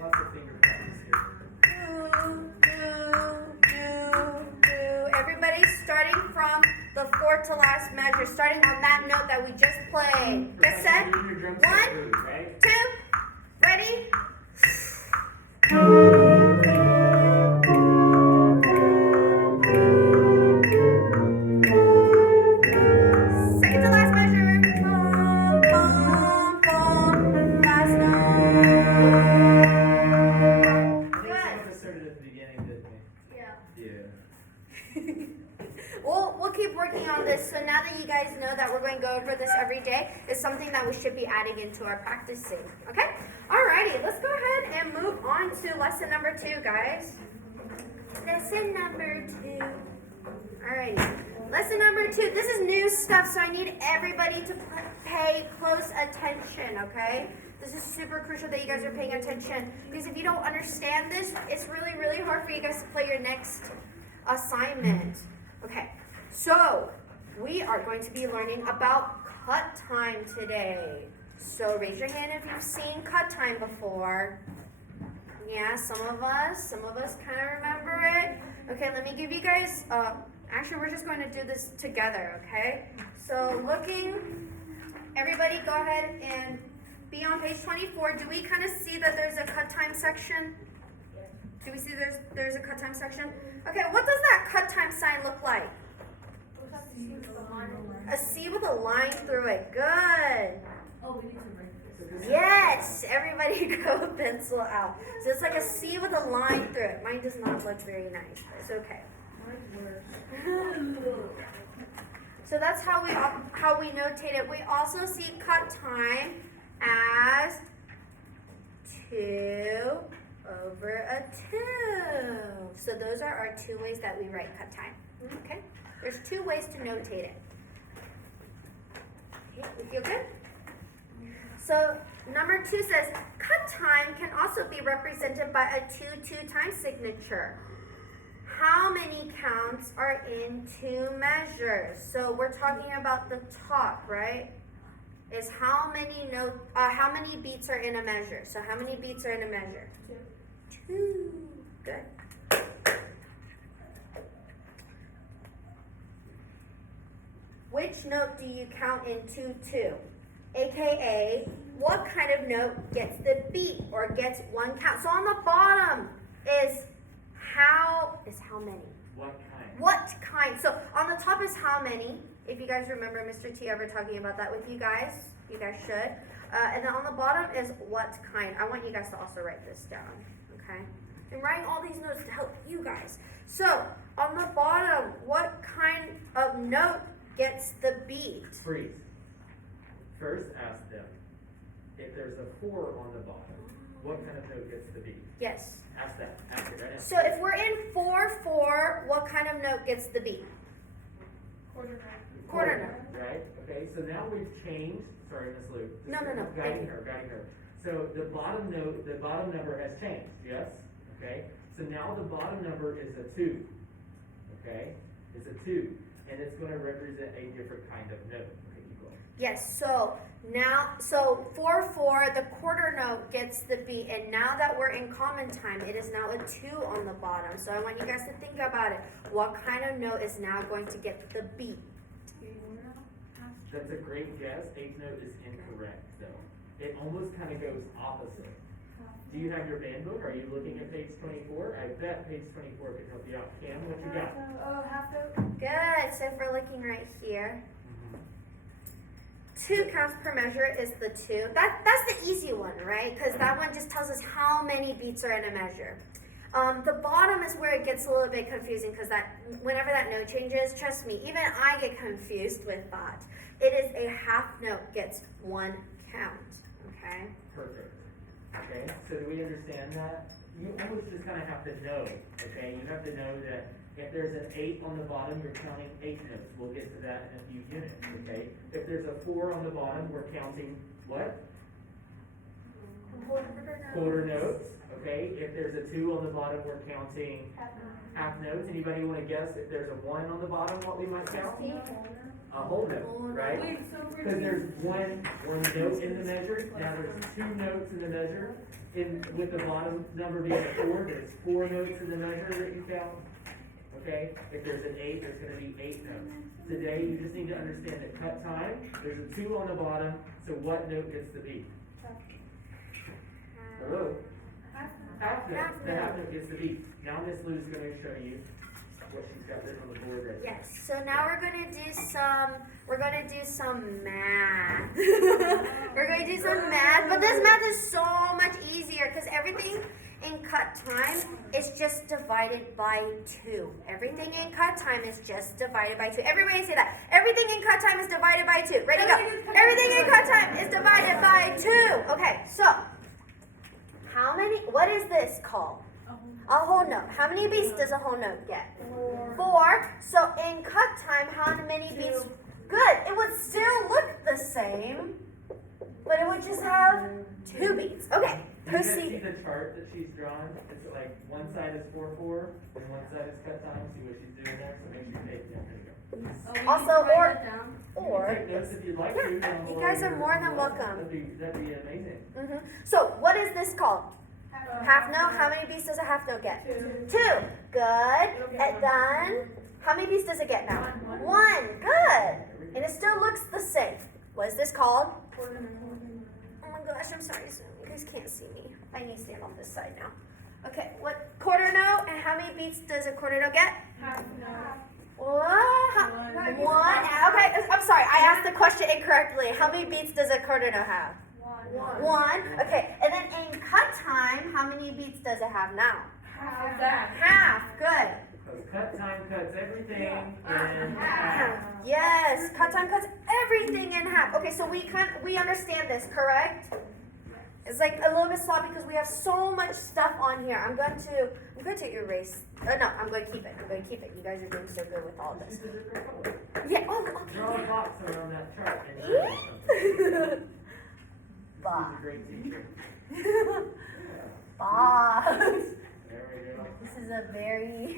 Lots of finger practice here. Do. the fourth to last measure, starting on that note that we just played. Get set. Doing your drum set One, groove, right? 2, ready? Second to last measure. Bum, bum, bum. Last note. I think some of us started at the beginning, didn't we? Yeah. Yeah. We'll keep working on this. So now that you guys know that we're going to go over this every day, it's something that we should be adding into our practicing. Okay? Alrighty, let's go ahead and move on to lesson number 2, guys. Lesson number 2. Alrighty. Lesson number 2. This is new stuff, so I need everybody to pay close attention, okay? This is super crucial that you guys are paying attention, because if you don't understand this, it's really, really hard for you guys to play your next assignment. Okay, so we are going to be learning about cut time today. So raise your hand if you've seen cut time before. Yeah, some of us kind of remember it. Okay, let me give you guys, actually we're just going to do this together, okay? So everybody go ahead and be on page 24. Do we kind of see that there's a cut time section? Do we see there's a cut time section? Okay, what does that cut time sign look like? A C with a line through it. Good. Oh, we need some break. Yes, everybody go pencil out. So it's like a C with a line through it. Mine does not look very nice, but it's okay. So that's how we notate it. We also see cut time as 2 over a 2. So those are our 2 ways that we write cut time. Okay? There's 2 ways to notate it. Okay, we feel good? So number 2 says, cut time can also be represented by a 2-2 time signature. How many counts are in 2 measures? So we're talking about the top, right? Is how many beats are in a measure? So how many beats are in a measure? 2. Good. Which note do you count in 2-2? AKA, what kind of note gets the beat or gets 1 count? So on the bottom is how many? What kind? What kind? So on the top is how many. If you guys remember Mr. T ever talking about that with you guys should. And then on the bottom is what kind. I want you guys to also write this down, okay? I'm writing all these notes to help you guys. So on the bottom, what kind of note gets the beat? Freeze. First, ask them if there's a 4 on the bottom. What kind of note gets the beat? Yes. Ask that. Ask it right now. So if we're in 4/4, what kind of note gets the beat? Quarter note. Right? Okay, so now we've changed. Sorry, Miss Lou. No. Guiding her. So the bottom number has changed, yes? Okay? So now the bottom number is a 2. Okay? It's a 2. And it's going to represent a different kind of note. Okay, keep going. Yes, so 4/4, the quarter note gets the beat, and now that we're in common time, it is now a 2 on the bottom. So I want you guys to think about it. What kind of note is now going to get the beat? That's a great guess. 8th note is incorrect, though. It almost kind of goes opposite. Do you have your band book? Are you looking at page 24? I bet page 24 could help you out. Cam, what you got? Half note. Good, so if we're looking right here, 2 counts per measure is the 2. That's the easy one, right? Because that one just tells us how many beats are in a measure. The bottom is where it gets a little bit confusing, because whenever that note changes, trust me, even I get confused with that. It is a half note gets 1 count, okay? Perfect. Okay, so do we understand that? You almost just kind of have to know, okay? You have to know that if there's an 8 on the bottom, you're counting 8 notes. We'll get to that in a few units, okay? If there's a 4 on the bottom, we're counting what? Quarter notes, okay? If there's a 2 on the bottom, we're counting half notes. Anybody want to guess if there's a 1 on the bottom, what we might count? A whole note, right? Because there's one note in the measure. Now there's 2 notes in the measure. With the bottom number being a 4, there's 4 notes in the measure that you count. okay? If there's an 8, there's gonna be 8 notes. Today, you just need to understand that cut time, there's a 2 on the bottom, so what note gets the beat? Hello? Half note. The half note gets the beat. Now Miss Lou's gonna show you what she's got written on the board right now. Yes, so now we're gonna do some math. We're gonna do some math, but this math is so much easier because everything in cut time is just divided by 2. Everything in cut time is just divided by 2. Everybody say that. Everything in cut time is divided by 2. Ready, go. Everything in cut time is divided by 2. Okay, so what is this called? A whole note. How many beats does a whole note get? 4. So in cut time, how many beats? Good. It would still look the same, but it would just have 2 beats. Okay. You guys see Proceed. the chart that she's drawn? It's like one side is 4/4 and one side is cut time. See what she's doing there? So make sure you take that. There you go. Also, You or can take notes if you'd like to. down you below guys are here. more than welcome. That'd be amazing. So what is this called? Half note. How many beats does a half note get? 2. Good. And done. How many beats does it get now? 1. Good. And it still looks the same. What is this called? Oh my gosh, I'm sorry, Zoom. You guys can't see me. I need to stand on this side now. Okay, what quarter note? And how many beats does a quarter note get? What? One. Okay, I'm sorry. I asked the question incorrectly. How many beats does a quarter note have? 1. Okay, and then in cut time, how many beats does it have now? Half. Good. Because cut time cuts everything in half. Yes, cut time cuts everything in half. Okay, so we understand this, correct? It's like a little bit sloppy because we have so much stuff on here. I'm going to erase. No, I'm going to keep it. You guys are doing so good with all this. This is a great color. Yeah. Oh, Draw a okay. box around that chart. And this is Box. a great teacher. Box. There we go. This is a very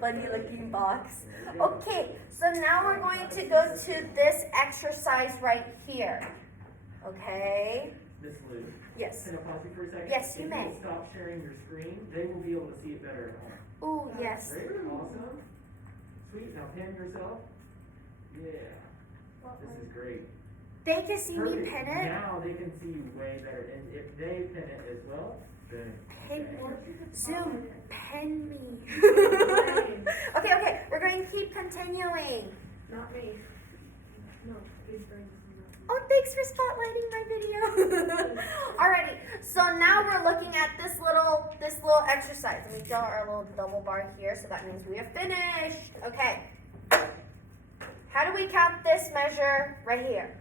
funny looking box. Okay, so now we're going to go to this exercise right here. Okay? Miss Lou. Yes. Can I pause you for a second? Yes, you If may. you'll stop sharing your screen, they will be able to see it better at home. Ooh, yes. Great, awesome. Sweet, now pin yourself. Yeah. This is great. They can see me Perfect. pin it. Now they can see you way better. And if they pin it as well, then. Pin me. Zoom, pin me. Okay, we're going to keep continuing. Not me. No, please bring this Oh, thanks for spotlighting my video. Alrighty, so now we're looking at this little exercise. Let me draw our little double bar here, so that means we are finished. Okay. How do we count this measure right here?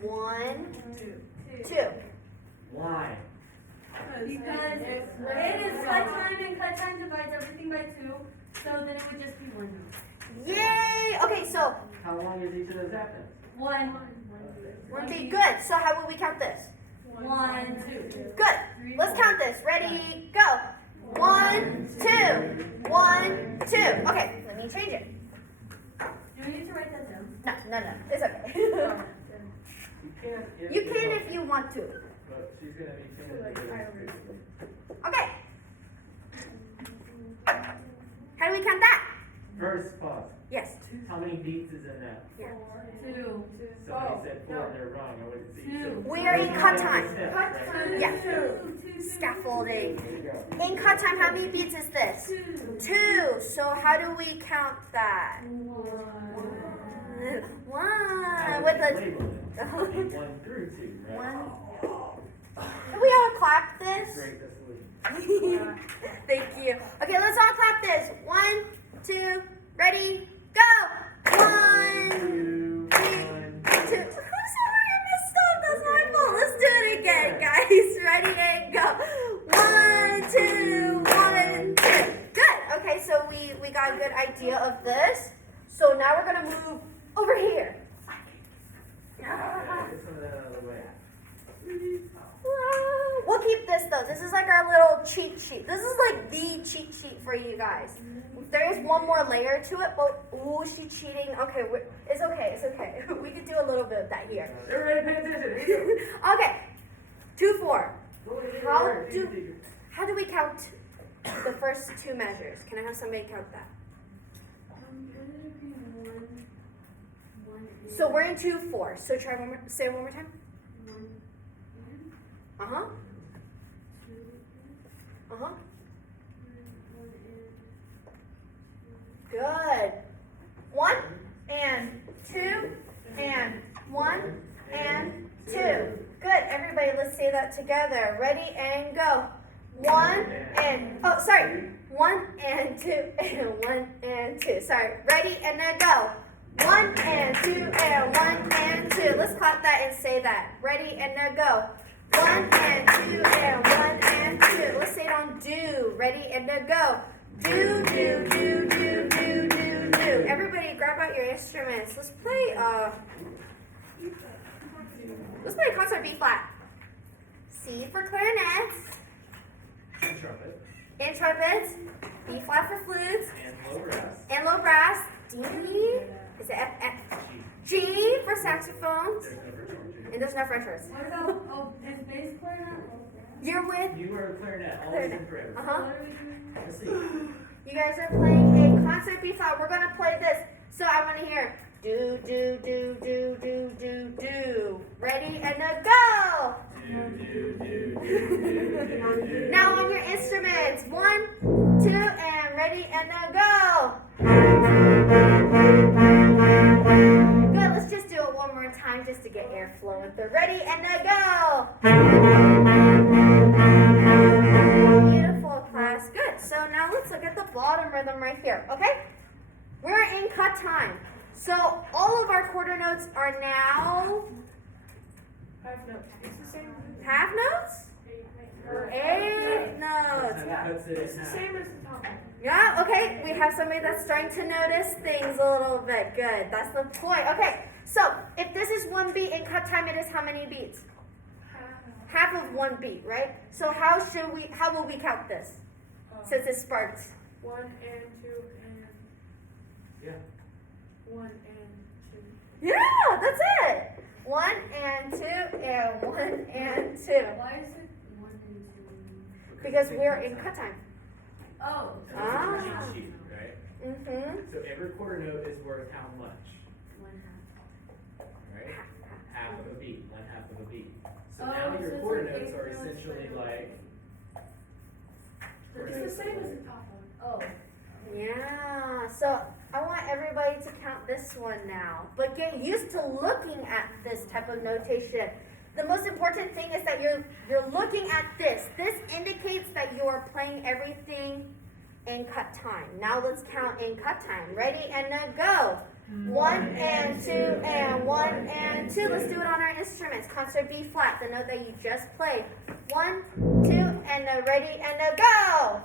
1, 2. Why? Because it is cut time and cut time divides everything by 2, so then it would just be 1 note. Yay! Okay, so How long is each of those half notes? 1. okay, good. So how will we count this? 1, 2. Good. Let's count this. Ready, go. 1, 2. 1, 2. Okay, let me change it. Do we need to write that down? No. It's okay. You can You can if you want to. But she's gonna be pinning it. Okay. How do we count that? First, pause. Yes. How many beats is in that? 2. Somebody said 4 and they're wrong. I wouldn't see. Two. We are in cut time. Cut time. Yeah. 2. Scaffolding. There you go. In cut time, how many beats is this? 2. So how do we count that? 1. With a Label it. 1 through 2, right? 1. Can we all clap this? Great, that's solution. Thank you. Okay, let's all clap this. 1, 2, ready, go. 1, 2, 1, 2. I'm sorry, I messed up. That's my fault. Let's do it again, guys. Ready and go. 1, 2, 1, 2. Good. Okay, so we got a good idea of this. So now we're gonna move over here. Yeah, get some of that out of the way. We'll keep this though. This is like our little cheat sheet. This is like the cheat sheet for you guys. There is one more layer to it, but ooh, she's cheating. Okay, it's okay. We could do a little bit of that here. Everybody pay attention. Here you Okay, 2, 4. go. How do we count the first two measures? Can I have somebody count that? So we're in 2/4. So try one more. Say it one more time. Uh huh. Uh huh. Good. 1 and 2 and 1 and 2. Good. Everybody, let's say that together. Ready and go. 1 and 1 and 2 and 1 and 2. Sorry. Ready and then go. 1 and 2 and 1 and 2. Let's clap that and say that. Ready and then go. 1 and 2 and 1 and 2. Let's say it on do. Ready and then go. Do, do, do, do, do, do, do. Everybody grab out your instruments. Let's play concert B flat. C for clarinets. And trumpet. And trumpets. B flat for flutes. And low brass. And low brass. D. Is it F, F? G. G for saxophones. There's no French horn. And there's no French horns. What about, is bass clarinet? You're with. You are a clarinet, always and forever. Uh huh. Let's see. You guys are playing a concert B flat. We're gonna play this. So I want to hear do do do do do do do. Ready and then go. Do, do, do, do, do, do. Now on your instruments. 1, 2, and ready and then go. Good. Let's just do it one more time just to get air flowing through. Ready and then go. Beautiful, class. Good. So now let's look at the bottom rhythm right here. Okay? We're in cut time. So all of our quarter notes are now Half notes. It's the same. half notes? Eighth notes. Cuts it It's in the half. same as the top one. Yeah, okay. We have somebody that's starting to notice things a little bit. Good. That's the point. Okay. So if this is one beat in cut time, it is how many beats? Half of one beat, right? So how will we count this? Since it starts. 1 and 2 and Yeah. 1 and 2. Yeah, that's it. 1 and 2 and 1 and 2. Why is it 1 and 2? Because we're in cut time. Oh. It's Ah. a cheat sheet, right? Mm-hmm. So every quarter note is worth how much? 1/2. Right? Half of a beat, 1/2 of a beat. So Oh, now so your it's quarter like notes eighth are notes essentially for- like. It's the same as the top one. Oh. Yeah. So I want everybody to count this one now. But get used to looking at this type of notation. The most important thing is that you're looking at this. This indicates that you are playing everything in cut time. Now let's count in cut time. Ready and then go. 1 and 2 and 1 and 2. Let's do it on our instruments. Concert B flat, the note that you just played. 1, 2, and then ready and then go.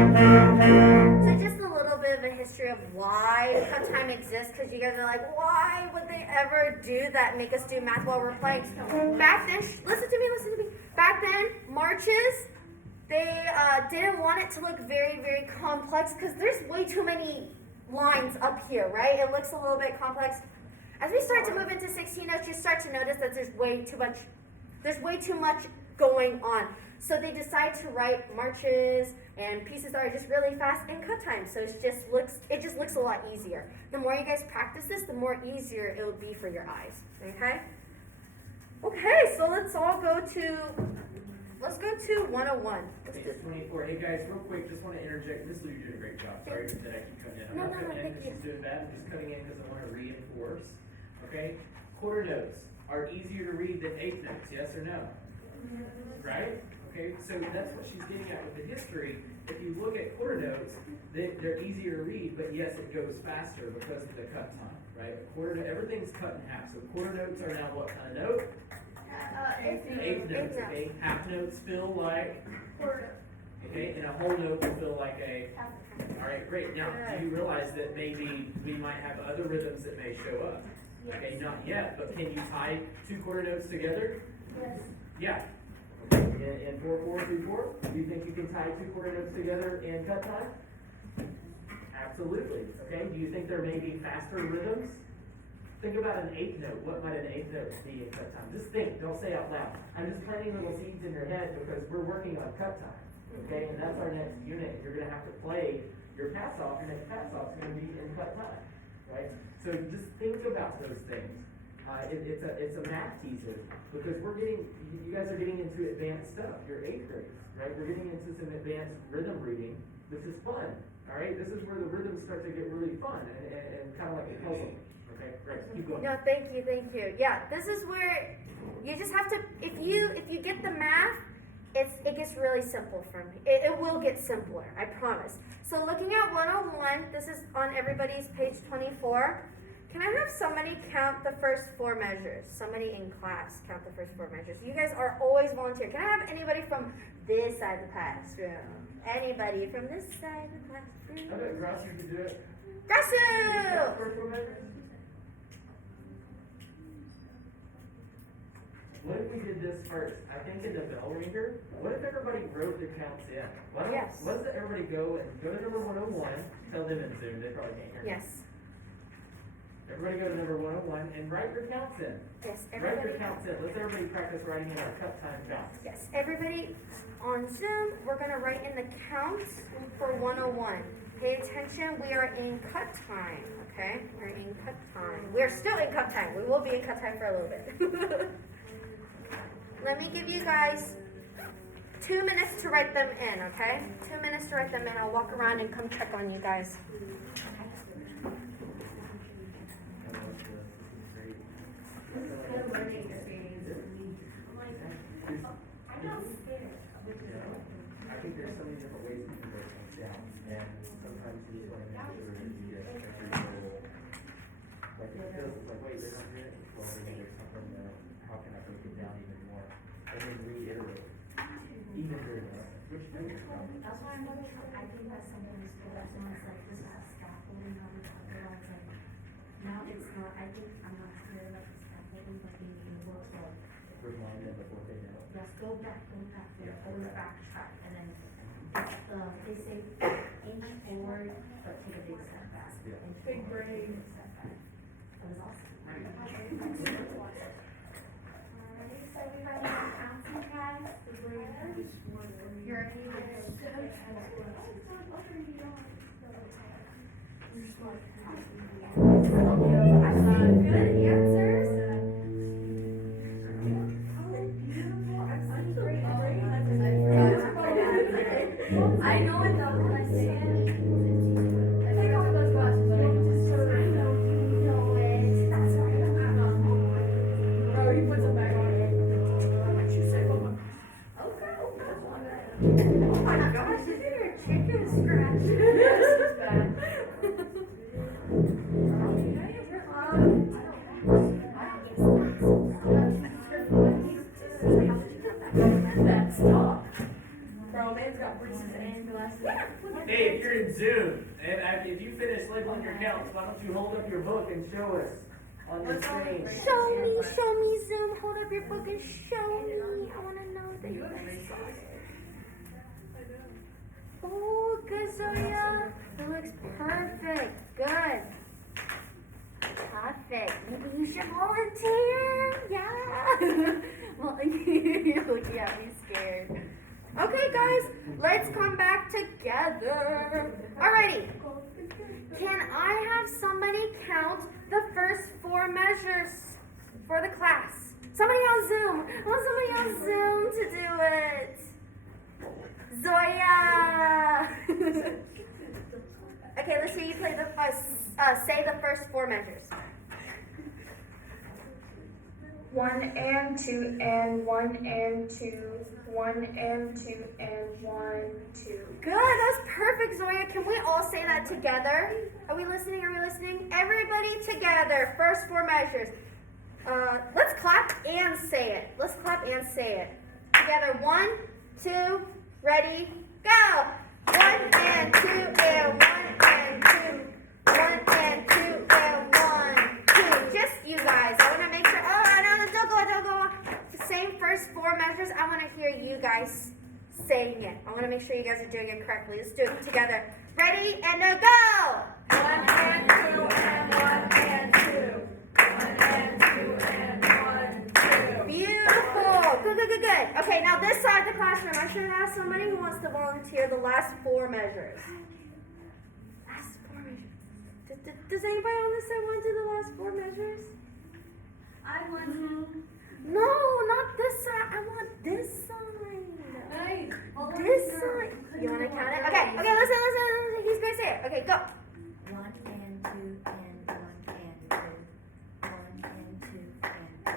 So just a little bit of a history of why cut time exists, because you guys are like, why would they ever do that, make us do math while we're playing? Back then, listen to me. Back then, marches, they didn't want it to look very, very complex, because there's way too many lines up here, right? It looks a little bit complex. As we start to move into 16 notes, you start to notice that there's way too much going on. So they decide to write marches and pieces that are just really fast and cut time. So it just looks a lot easier. The more you guys practice this, the more easier it will be for your eyes. Okay? Okay, so let's go to 101. Let's do Page 24. Hey guys, real quick, just want to interject. Miss Lou, you're doing a great job. Sorry that I keep cutting in. I'm No, not no, cutting in thank because you. she's doing bad. I'm just cutting in because I want to reinforce. Okay? Quarter notes are easier to read than eighth notes, yes or no? Right? Okay, so that's what she's getting at with the history. If you look at quarter notes, they're easier to read, but yes, it goes faster because of the cut time, right? Everything's cut in half. So quarter notes are now what kind of note? Eighth notes, note. okay? Half notes feel like, Quarter. okay, and a whole note will feel like a, all right, great. Now, do you realize that maybe we might have other rhythms that may show up? Okay, not yet, but can you tie two quarter notes together? Yes. Yeah. In 4/4 do you think you can tie two quarter notes together in cut time? Absolutely. Okay. Do you think there may be faster rhythms? Think about an eighth note. What might an eighth note be in cut time? Just think. Don't say out loud. I'm just planting little seeds in your head because we're working on cut time. Okay, and that's our next unit. You're gonna have to play your pass off. Your next pass off is gonna be in cut time, right? So just think about those things. It's a math teaser because you guys are getting into advanced stuff. You're 8th graders, right? We're getting into some advanced rhythm reading. This is fun, all right? This is where the rhythms start to get really fun and kind of like a puzzle. Okay, great. Keep going. No, thank you. Yeah, this is where you just have to, if you get the math, it gets really simple for me. It will get simpler, I promise. So looking at 101, this is on everybody's page 24. Can I have somebody count the first 4 measures? Somebody in class count the first 4 measures. You guys are always volunteer. Can I have anybody from this side of the classroom? Anybody from this side of the classroom? Okay, Grass, you can do it. Grasu! First one, measures? What if we did this first? I think in the bell ringer, what if everybody wrote their counts in? Yes. Let's everybody go to number 101, tell them in Zoom, they probably can't hear me. Yes. Everybody go to number 101 and write your counts in. Yes, Write everybody. your counts in. Let's everybody practice writing in our cut time counts. Yes, everybody on Zoom, we're going to write in the counts for 101. Pay attention, we are in cut time, okay? We're in cut time. We're still in cut time. We will be in cut time for a little bit. Let me give you guys 2 minutes to write them in, okay? 2 minutes to write them in. I'll walk around and come check on you guys. I think there's so many different ways we can break things down, and sometimes you just want to make sure that you get every little, like it feels like, wait, they're not doing it before, maybe there's something that, how can I break it down even more? And then reiterate, even during the, which makes That's why I think that's something that's cool. That's when it's like this has scaffolding on the top. Otherwise, like now it's not. I think I'm not sure about the scaffolding, but being in the work well. remind them before they know. Just go back, Yeah. always backtrack, and then they say inch forward, but take a big step back. Yeah. Inch Big forward, brain. big step back. That was awesome. Alright, so we got our counting guys. You're ready Good answers. I know it though, when I say it. Take off those glasses. I know you know it. That's right. Oh, he puts them back on. What you say, Mama? Oh my gosh, you did your chicken scratch. This is bad. That's tough. Bro, man's got bruises and glasses. Hey, if you're in Zoom, and if you finish labeling your counts, why don't you hold up your book and show us on the screen? Show me, Zoom. Hold up your book and show me. I want to know that you saw it. Oh, good, Zoya. It looks perfect. Good. Perfect. Maybe you should volunteer. Yeah. Well, you're looking at me scared. Okay, guys, let's come back together. Alrighty. Can I have somebody count the first 4 measures for the class? Somebody on Zoom. I want somebody on Zoom to do it. Zoya. Okay, let's hear you play say the first 4 measures. 1 and 2 and 1 and 2, 1 and 2 and 1, 2. Good, that's perfect, Zoya. Can we all say that together? Are we listening? Everybody together. First 4 measures. Let's clap and say it. Together. 1, 2, ready, go. 1 and 2 and 1 and 2. 1 and 2 and 1, 2. Just you guys. I want to make sure. Oh, no, don't go. The same first 4 measures. I want to hear you guys saying it. I want to make sure you guys are doing it correctly. Let's do it together. Ready and go. 1 and 2 and 1 and 2. 1 and 2 and 1, 2. Beautiful. Good. Okay, now this side of the classroom, I should have somebody who wants to volunteer the last 4 measures. Last 4 measures. Does anybody on this side want to do the last 4 measures? I want to. No, not this side. I want this side. Nice. This side. You want to count it? Okay, listen. He's going to say it. Okay, go. 1 and 2 and 1 and 2. 1 and 2 and 1,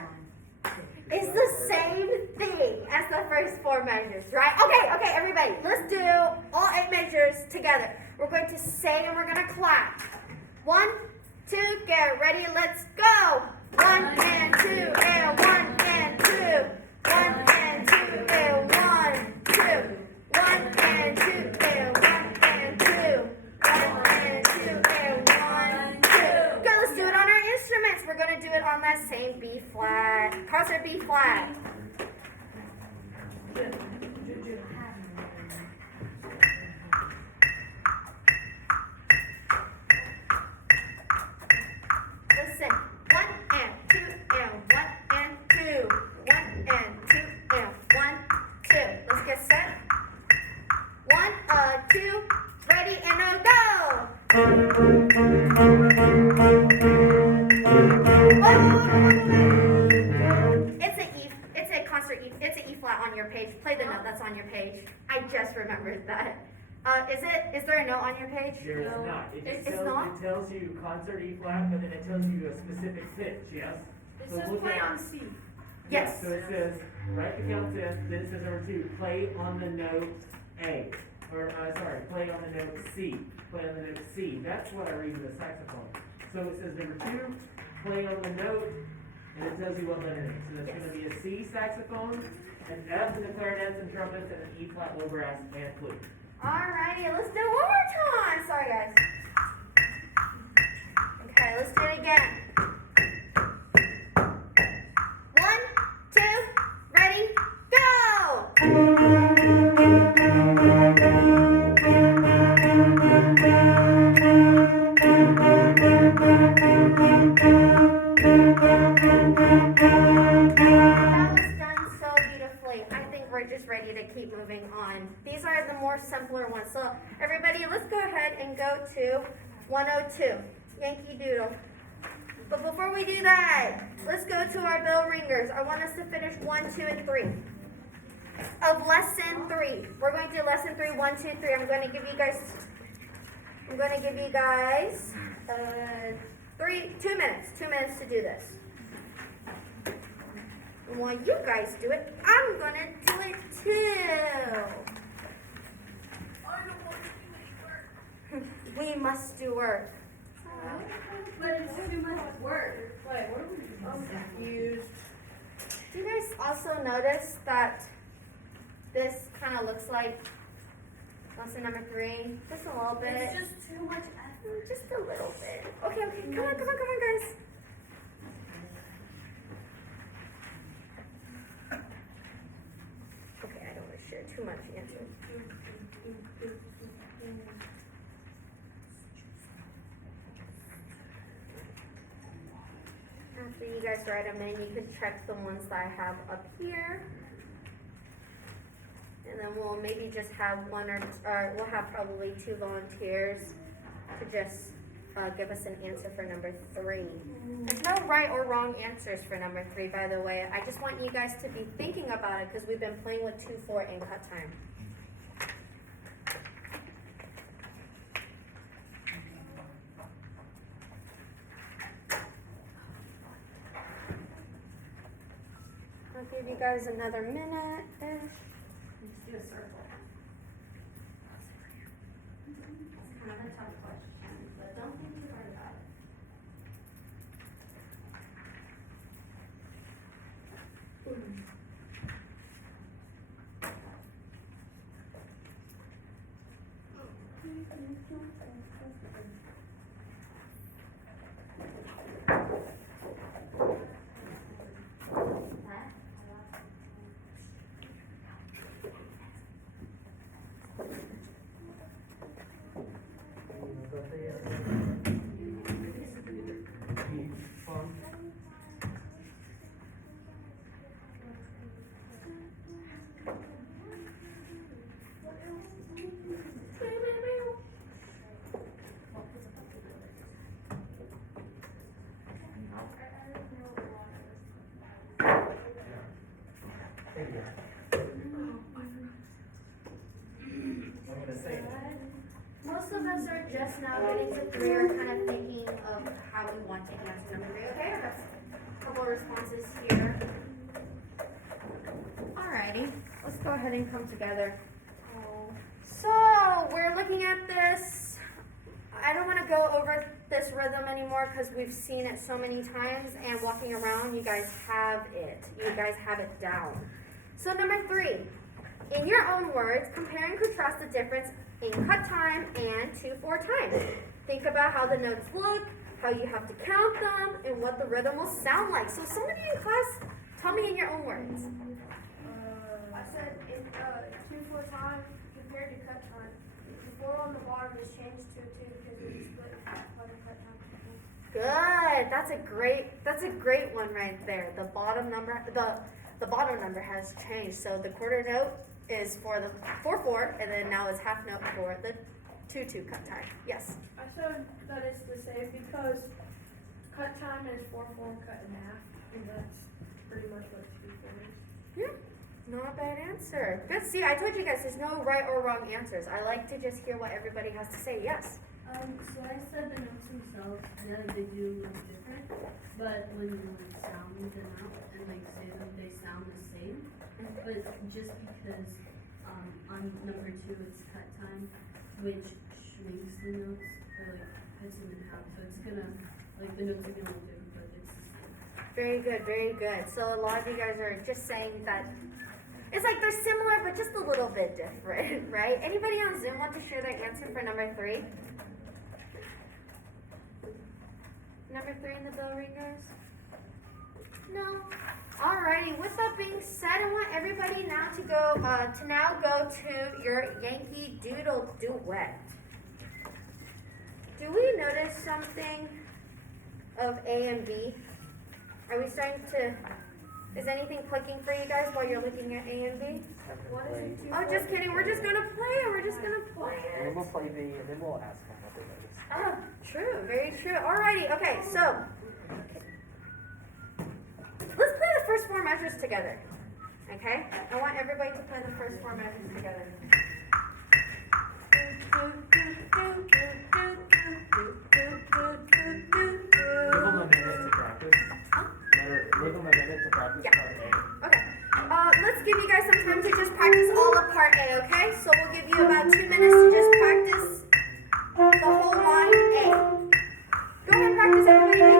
2. It's the same thing as the first 4 measures, right? Okay, everybody. Let's do all 8 measures together. We're going to say and we're going to clap. 1, 2, get ready, let's go. 1 and 2 and 1 and 2. 1 and 2 and 1, 2. 1 and 2 and 1 and 2. 1 and 2 and 1, 2. Go, let's do it on our instruments. We're gonna do it on that same B flat. Concert B flat. Listen. 1 and 2 and 1 and 2. 1 and 2 and 1, 2. Let's get set. 1, 2, ready and now go. It's a concert E. It's an E flat on your page. Play the note that's on your page. I just remembered that. Is there a note on your page? There is not. It's not? It tells you concert E flat, but then it tells you a specific pitch, yes? It So says look play at- on C. Yes. So it says, write the count 10, then it says number 2, play on the note A. Play on the note C. Play on the note C. That's what I read in the saxophone. So it says number 2, play on the note, and it tells you what letter it is. So that's gonna be a C saxophone, an F in the clarinets and trumpets, and an E flat low brass and flute. Alrighty, let's do it one more time. Sorry, guys. Okay, let's do it again. 1, 2, ready, go! That was done so beautifully. I think we're just ready to keep moving on. These are the more simpler ones. So everybody, let's go ahead and go to 102, Yankee Doodle. But before we do that, let's go to our bell ringers. I want us to finish 1, 2, and 3 of lesson 3. We're going to do lesson 3, 1, 2, 3. I'm going to give you guys 2 minutes. 2 minutes to do this. And while you guys do it, I'm gonna do it too. We must do work. But it's too much work. Like, what are we doing? I'm confused. Do you guys also notice that this kind of looks like lesson number 3? Just a little bit. It's just too much effort. Just a little bit. Okay, come on, guys. Okay, I don't want to share too much answers. After you guys write them in, you can check the ones that I have up here. And then we'll maybe just have or we'll have probably 2 volunteers to just give us an answer for number 3. There's no right or wrong answers for number 3, by the way. I just want you guys to be thinking about it because we've been playing with 2, 4, and cut time. I'll give you guys another minute-ish. Just do a circle. It's kind of a tough question, but don't think too hard about it. just now getting to 3 are kind of thinking of how we want to answer number 3. Okay, that's a couple of responses here. Alrighty, let's go ahead and come together. So we're looking at this. I don't want to go over this rhythm anymore because we've seen it so many times, and walking around, you guys have it. You guys have it down. So number 3, in your own words, compare and contrast the difference in cut time and 2/4 time. Think about how the notes look, how you have to count them, and what the rhythm will sound like. So somebody in class, tell me in your own words. I said in 2/4 time compared to cut time. The 4 on the bottom is changed to 2 because we split part of cut time. Good. That's a great one right there. The bottom number has changed. So the quarter note is for the 4/4, and then now it's half note for the 2/2 cut time. Yes. I said that it's the same because cut time is 4/4 cut in half, and that's pretty much what 2/4 is. Yeah. Not a bad answer. Good. See, I told you guys there's no right or wrong answers. I like to just hear what everybody has to say. Yes. So I said the notes themselves, yeah, they do look different, but when you like sound them out and like say them, they sound the same. But just because on number 2 it's cut time, which shrinks the notes or like cuts them in half, so it's gonna like the notes are gonna look different, but it's the same. Very good. Very good. So a lot of you guys are just saying that it's like they're similar, but just a little bit different, right? Anybody on Zoom want to share their answer for number 3? Number 3 in the bell ringers? No. Alrighty. With that being said, I want everybody now to go to your Yankee Doodle duet. Do we notice something of A and B? Are we starting to? Is anything clicking for you guys while you're looking at A and B? What is it? Oh, just kidding. We're just gonna play it. We're just gonna play And then it. we'll play B, and then we'll ask them what they noticed. Oh, true. Very true. Alrighty. Okay, so let's play the first 4 measures together. Okay? I want everybody to play the first 4 measures together. Give them a minute to practice. Give them a minute to practice Yeah. part A. Okay. Let's give you guys some time to just practice all of part A, okay? So we'll give you about 2 minutes to just practice the whole line A. Go ahead and practice, everybody.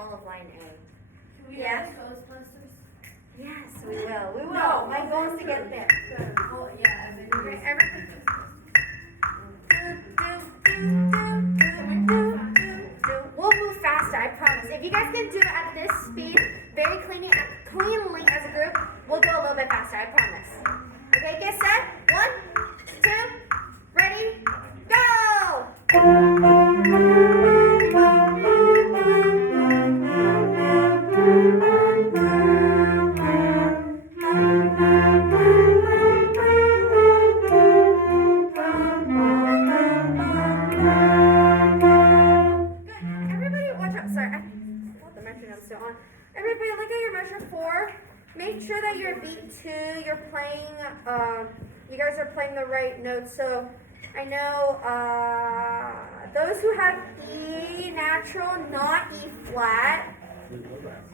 all of line A. Can we Yeah. get Ghostbusters? Yes, we will. We will. My goal is to get there. Well, yeah, and then Okay, everybody. We'll move faster, I promise. If you guys can do it at this speed, very cleanly as a group, we'll go a little bit faster, I promise. Okay, get set. 1, 2, ready, go! Good. Everybody watch out. Sorry, I thought the metronome's still on. Everybody look at your measure 4. Make sure that your beat 2, you're playing, you guys are playing the right notes. So I know those who have E natural, not E flat.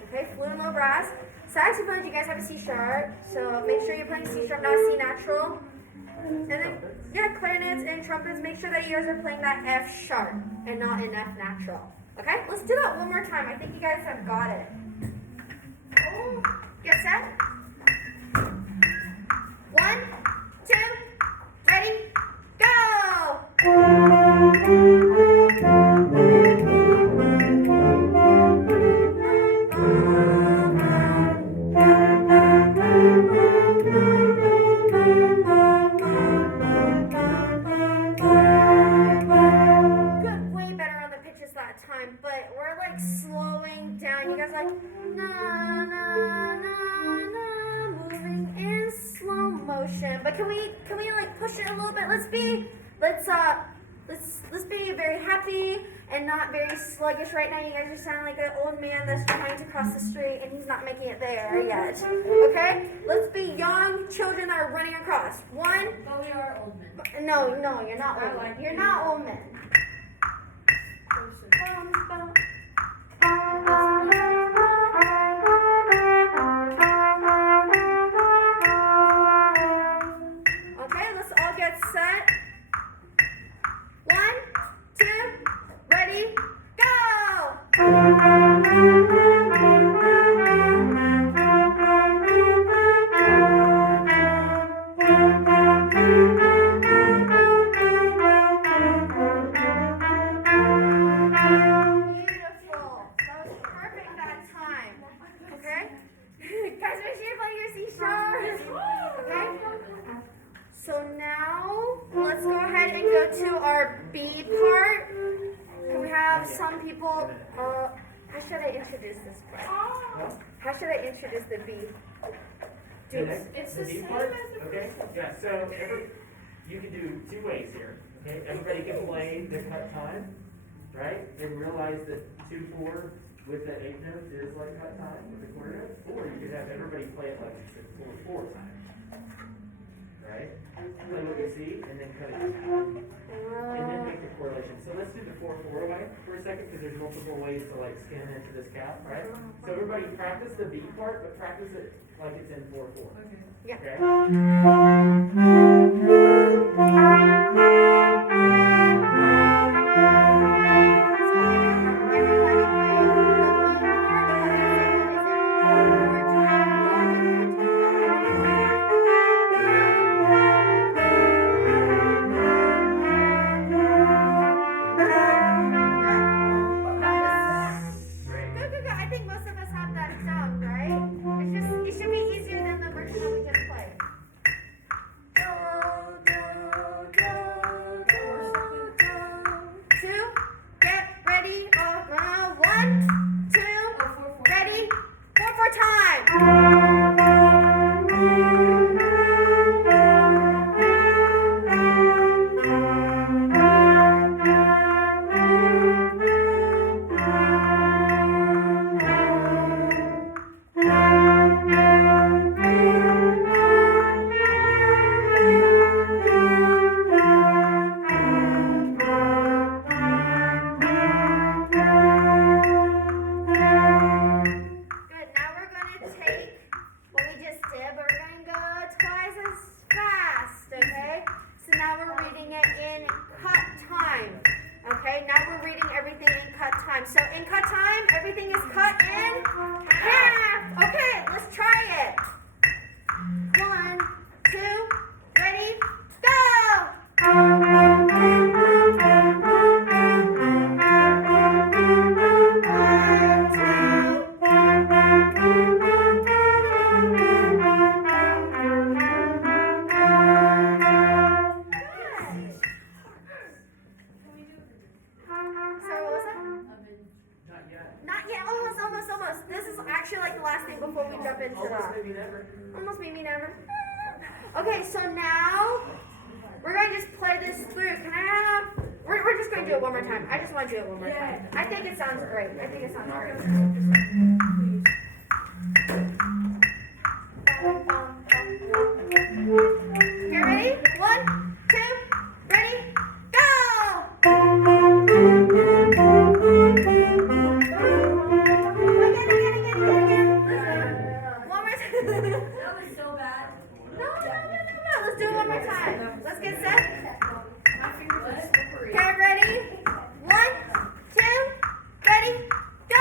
Okay, flute and low brass. Saxophones, you guys have a C sharp. So make sure you're playing C sharp, not C natural. And then, yeah, clarinets and trumpets, make sure that you guys are playing that F sharp and not an F natural. Okay, let's do that one more time. I think you guys have got it. Get set. 1, 2, ready, go! Good, way better on the pitches that time, but we're like slowing down. You guys like na na na na, moving in slow motion. But can we like push it a little bit? Let's be very happy and not very sluggish right now. You guys are sounding like an old man that's trying to cross the street and he's not making it there yet. Okay? Let's be young children that are running across. 1. But we are old men. No, you're not old men. You're not old men. Okay, let's all get set. 1, 2, ready, go! Beautiful. That was perfect that time. Okay? Guys, make sure you play your C sharp. Okay? So now, let's go ahead and go to our B part. And we have some people, how should I introduce this part? How should I introduce the B? It's the D part. Okay, yeah, so you can do 2 ways here. Okay, everybody can play the cut time, right? And realize that 2/4 with the 8 notes is like cut time with the quarter notes. Or you could have everybody play it like it's 4/4 time. Right? Play what you see and then cut it down. And then make the correlation. So let's do the 4/4 way for a second because there's multiple ways to like skin into this cap, right? So everybody practice the B part, but practice it like it's in 4/4. Yeah. Okay? Good. I think most of us have that down, right? It should be easier than the version that we just played. time, everything is cut in half. Okay, let's try it. 1, 2, ready, go! Sorry, what was that? Not yet. Not yet. Almost. This is actually like the last thing before we jump into Almost, the. maybe never. Almost, maybe never. Okay, so now we're going to just play this through. Can I have? We're just going to do it one more time. I just want to do it one more time. I think it sounds great. You ready? 1, 2, ready, go! Again. One more time. That was so bad. No. Let's do it one more time. Let's get set. My fingers are slippery. Okay, ready? 1, 2, ready, go!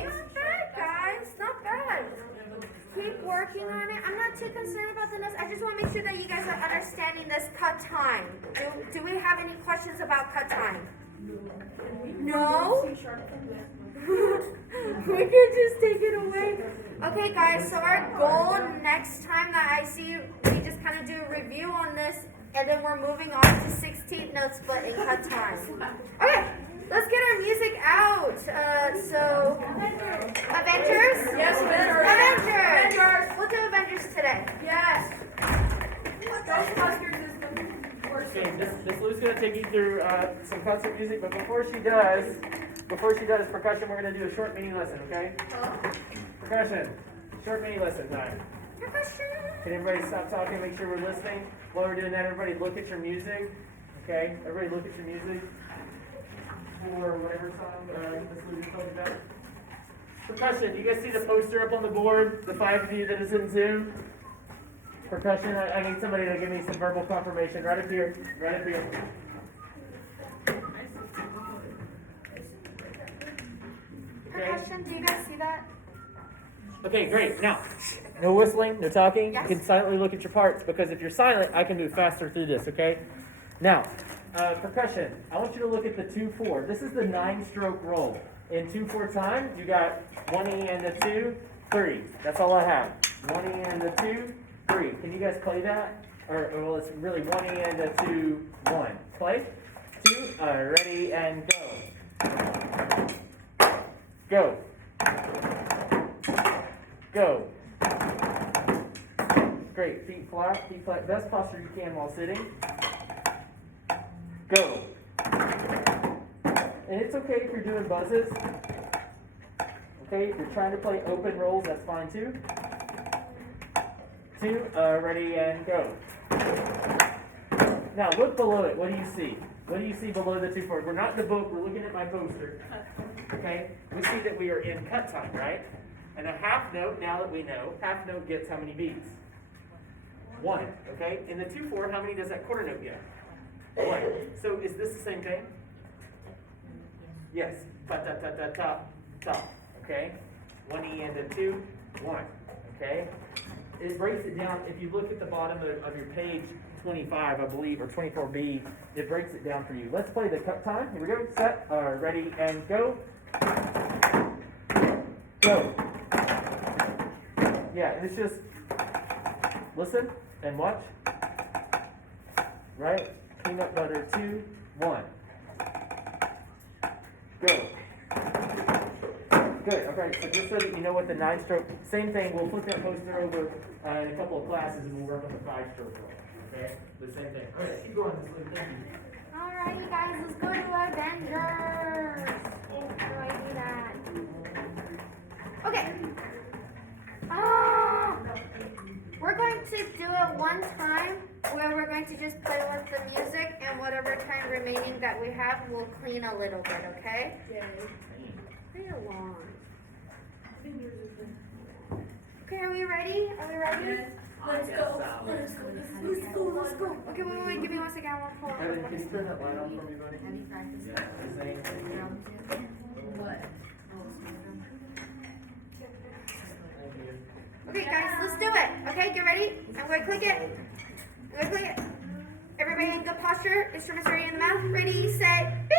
Not bad, guys. Not bad. Keep working on it. I'm not too concerned about the notes. I just want to make sure that you guys are understanding this cut time. Do we have any questions about cut time? No? We can just take it away. Okay, guys, so our goal next time that I see you, we just kind of do a review on this, and then we're moving on to 16th note split in cut time. Okay, let's get our music out. Avengers? Yes, Avengers! We'll do Avengers today. Yes. Ghostbusters is the worst. Okay, Miss Lou's gonna take you through some concert music, but before she does percussion, we're gonna do a short mini lesson, okay? Percussion, short mini lesson time. Can everybody stop talking, make sure we're listening? While we're doing that, everybody look at your music, okay? Everybody look at your music for whatever song Miss Lou just told you about. Percussion, you guys see the poster up on the board, the 5 of you that is in Zoom? Percussion, I need somebody to give me some verbal confirmation right up here. Okay. Percussion, do you guys see that? Okay, great. Now, no whistling, no talking. Yes. You can silently look at your parts because if you're silent, I can move faster through this, okay? Now, percussion, I want you to look at the 2-4. This is the 9-stroke roll. In 2-4 time, you got 1 E and a 2, 3. That's all I have. 1 E and a 2, 3. Can you guys play that? Or well, it's really 1 E and a 2, 1. Play. 2, ready, and go. Go. Great. Feet flat. Best posture you can while sitting. Go. And it's okay if you're doing buzzes. Okay, if you're trying to play open rolls, that's fine too. 2, ready, and go. Now look below it. What do you see? What do you see below the 2-4? We're not in the book. We're looking at my poster. Okay, we see that we are in cut time, right? And a half note, now that we know, half note gets how many beats? 1, okay? In the 2-4, how many does that quarter note get? 1. So is this the same thing? Yes. Ta-ta-ta-ta-ta, okay? 1 E and a 2, 1, okay? It breaks it down, if you look at the bottom of your page 25, I believe, or 24B, it breaks it down for you. Let's play the cut time. Here we go. Set, ready, and go. Go. Yeah, and it's just listen and watch. Right? Peanut butter 2, 1. Go. Good. Okay, so just so that you know what the 9-stroke, same thing, we'll flip that poster over in a couple of classes and we'll work on the 5-stroke roll. Okay? The same thing. All right, keep going. Thank you. Alrighty, guys, let's go to Avengers. Oh, how do I do that? Okay. We're going to do it one time where we're going to just play with the music, and whatever time remaining that we have, we'll clean a little bit, okay? Play along. ready? Are we ready? Let's go. Let's go. Okay, wait, give me 1 second. I want to pull Evan, up. can you turn that light on for me, buddy? Have you practiced Yeah. Is anything? what? Thank you. Okay, guys, let's do it. Okay, get ready? I'm going to click it. I'm going to click it. Everybody in good posture. Instruments ready in the mouth. Ready, set, beep.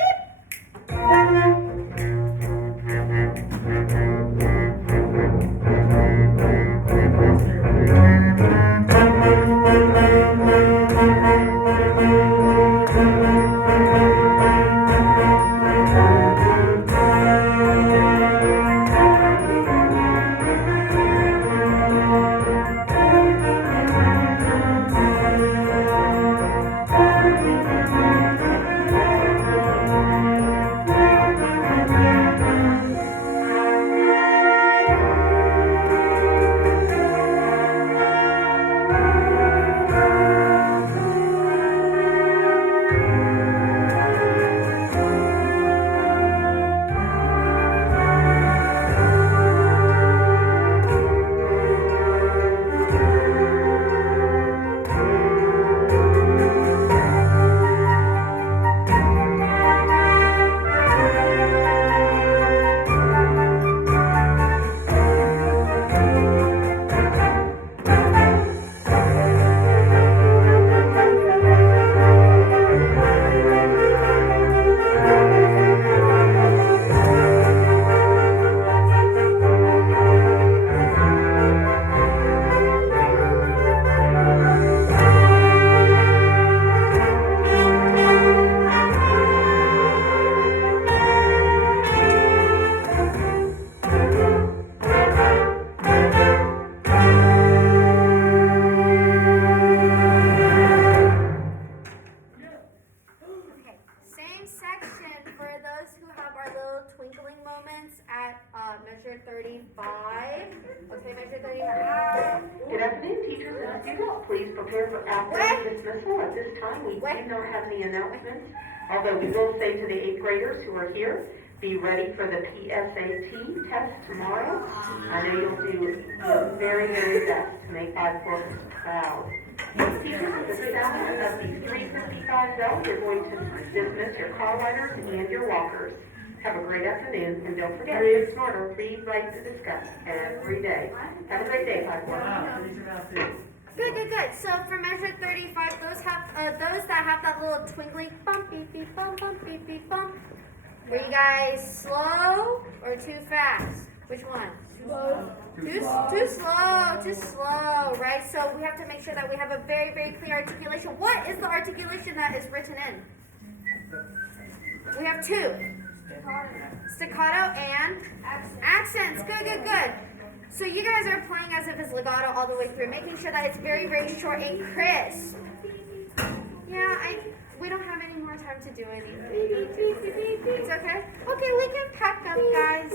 Okay, same section for those who have our little twinkling moments at measure 35. Okay, measure 35. Good afternoon, teachers and students. Please prepare for after dismissal. At this time, we do not have any announcements, although we will say to the 8th graders who are here, be ready for the PSAT test tomorrow. I know you'll do your very, very best to make 5-4 proud. Teachers, at the sound of the 3:55 bell, you're going to dismiss your car riders and your walkers. Have a great afternoon, and don't forget, read smarter, read, write, to discuss every day. Have a great day, 5-4. Wow, finish your mouth too. Good. So for measure 35, those that have that little twinkling bump, beep, beep, beep, bump. Were you guys slow or too fast? Which one? Too slow, right? So we have to make sure that we have a very, very clear articulation. What is the articulation that is written in? We have two. Staccato and accents. Good. So you guys are playing as if it's legato all the way through, making sure that it's very, very short and crisp. Yeah, we don't have any more time to do anything. It's okay? Okay, we can pack up, guys.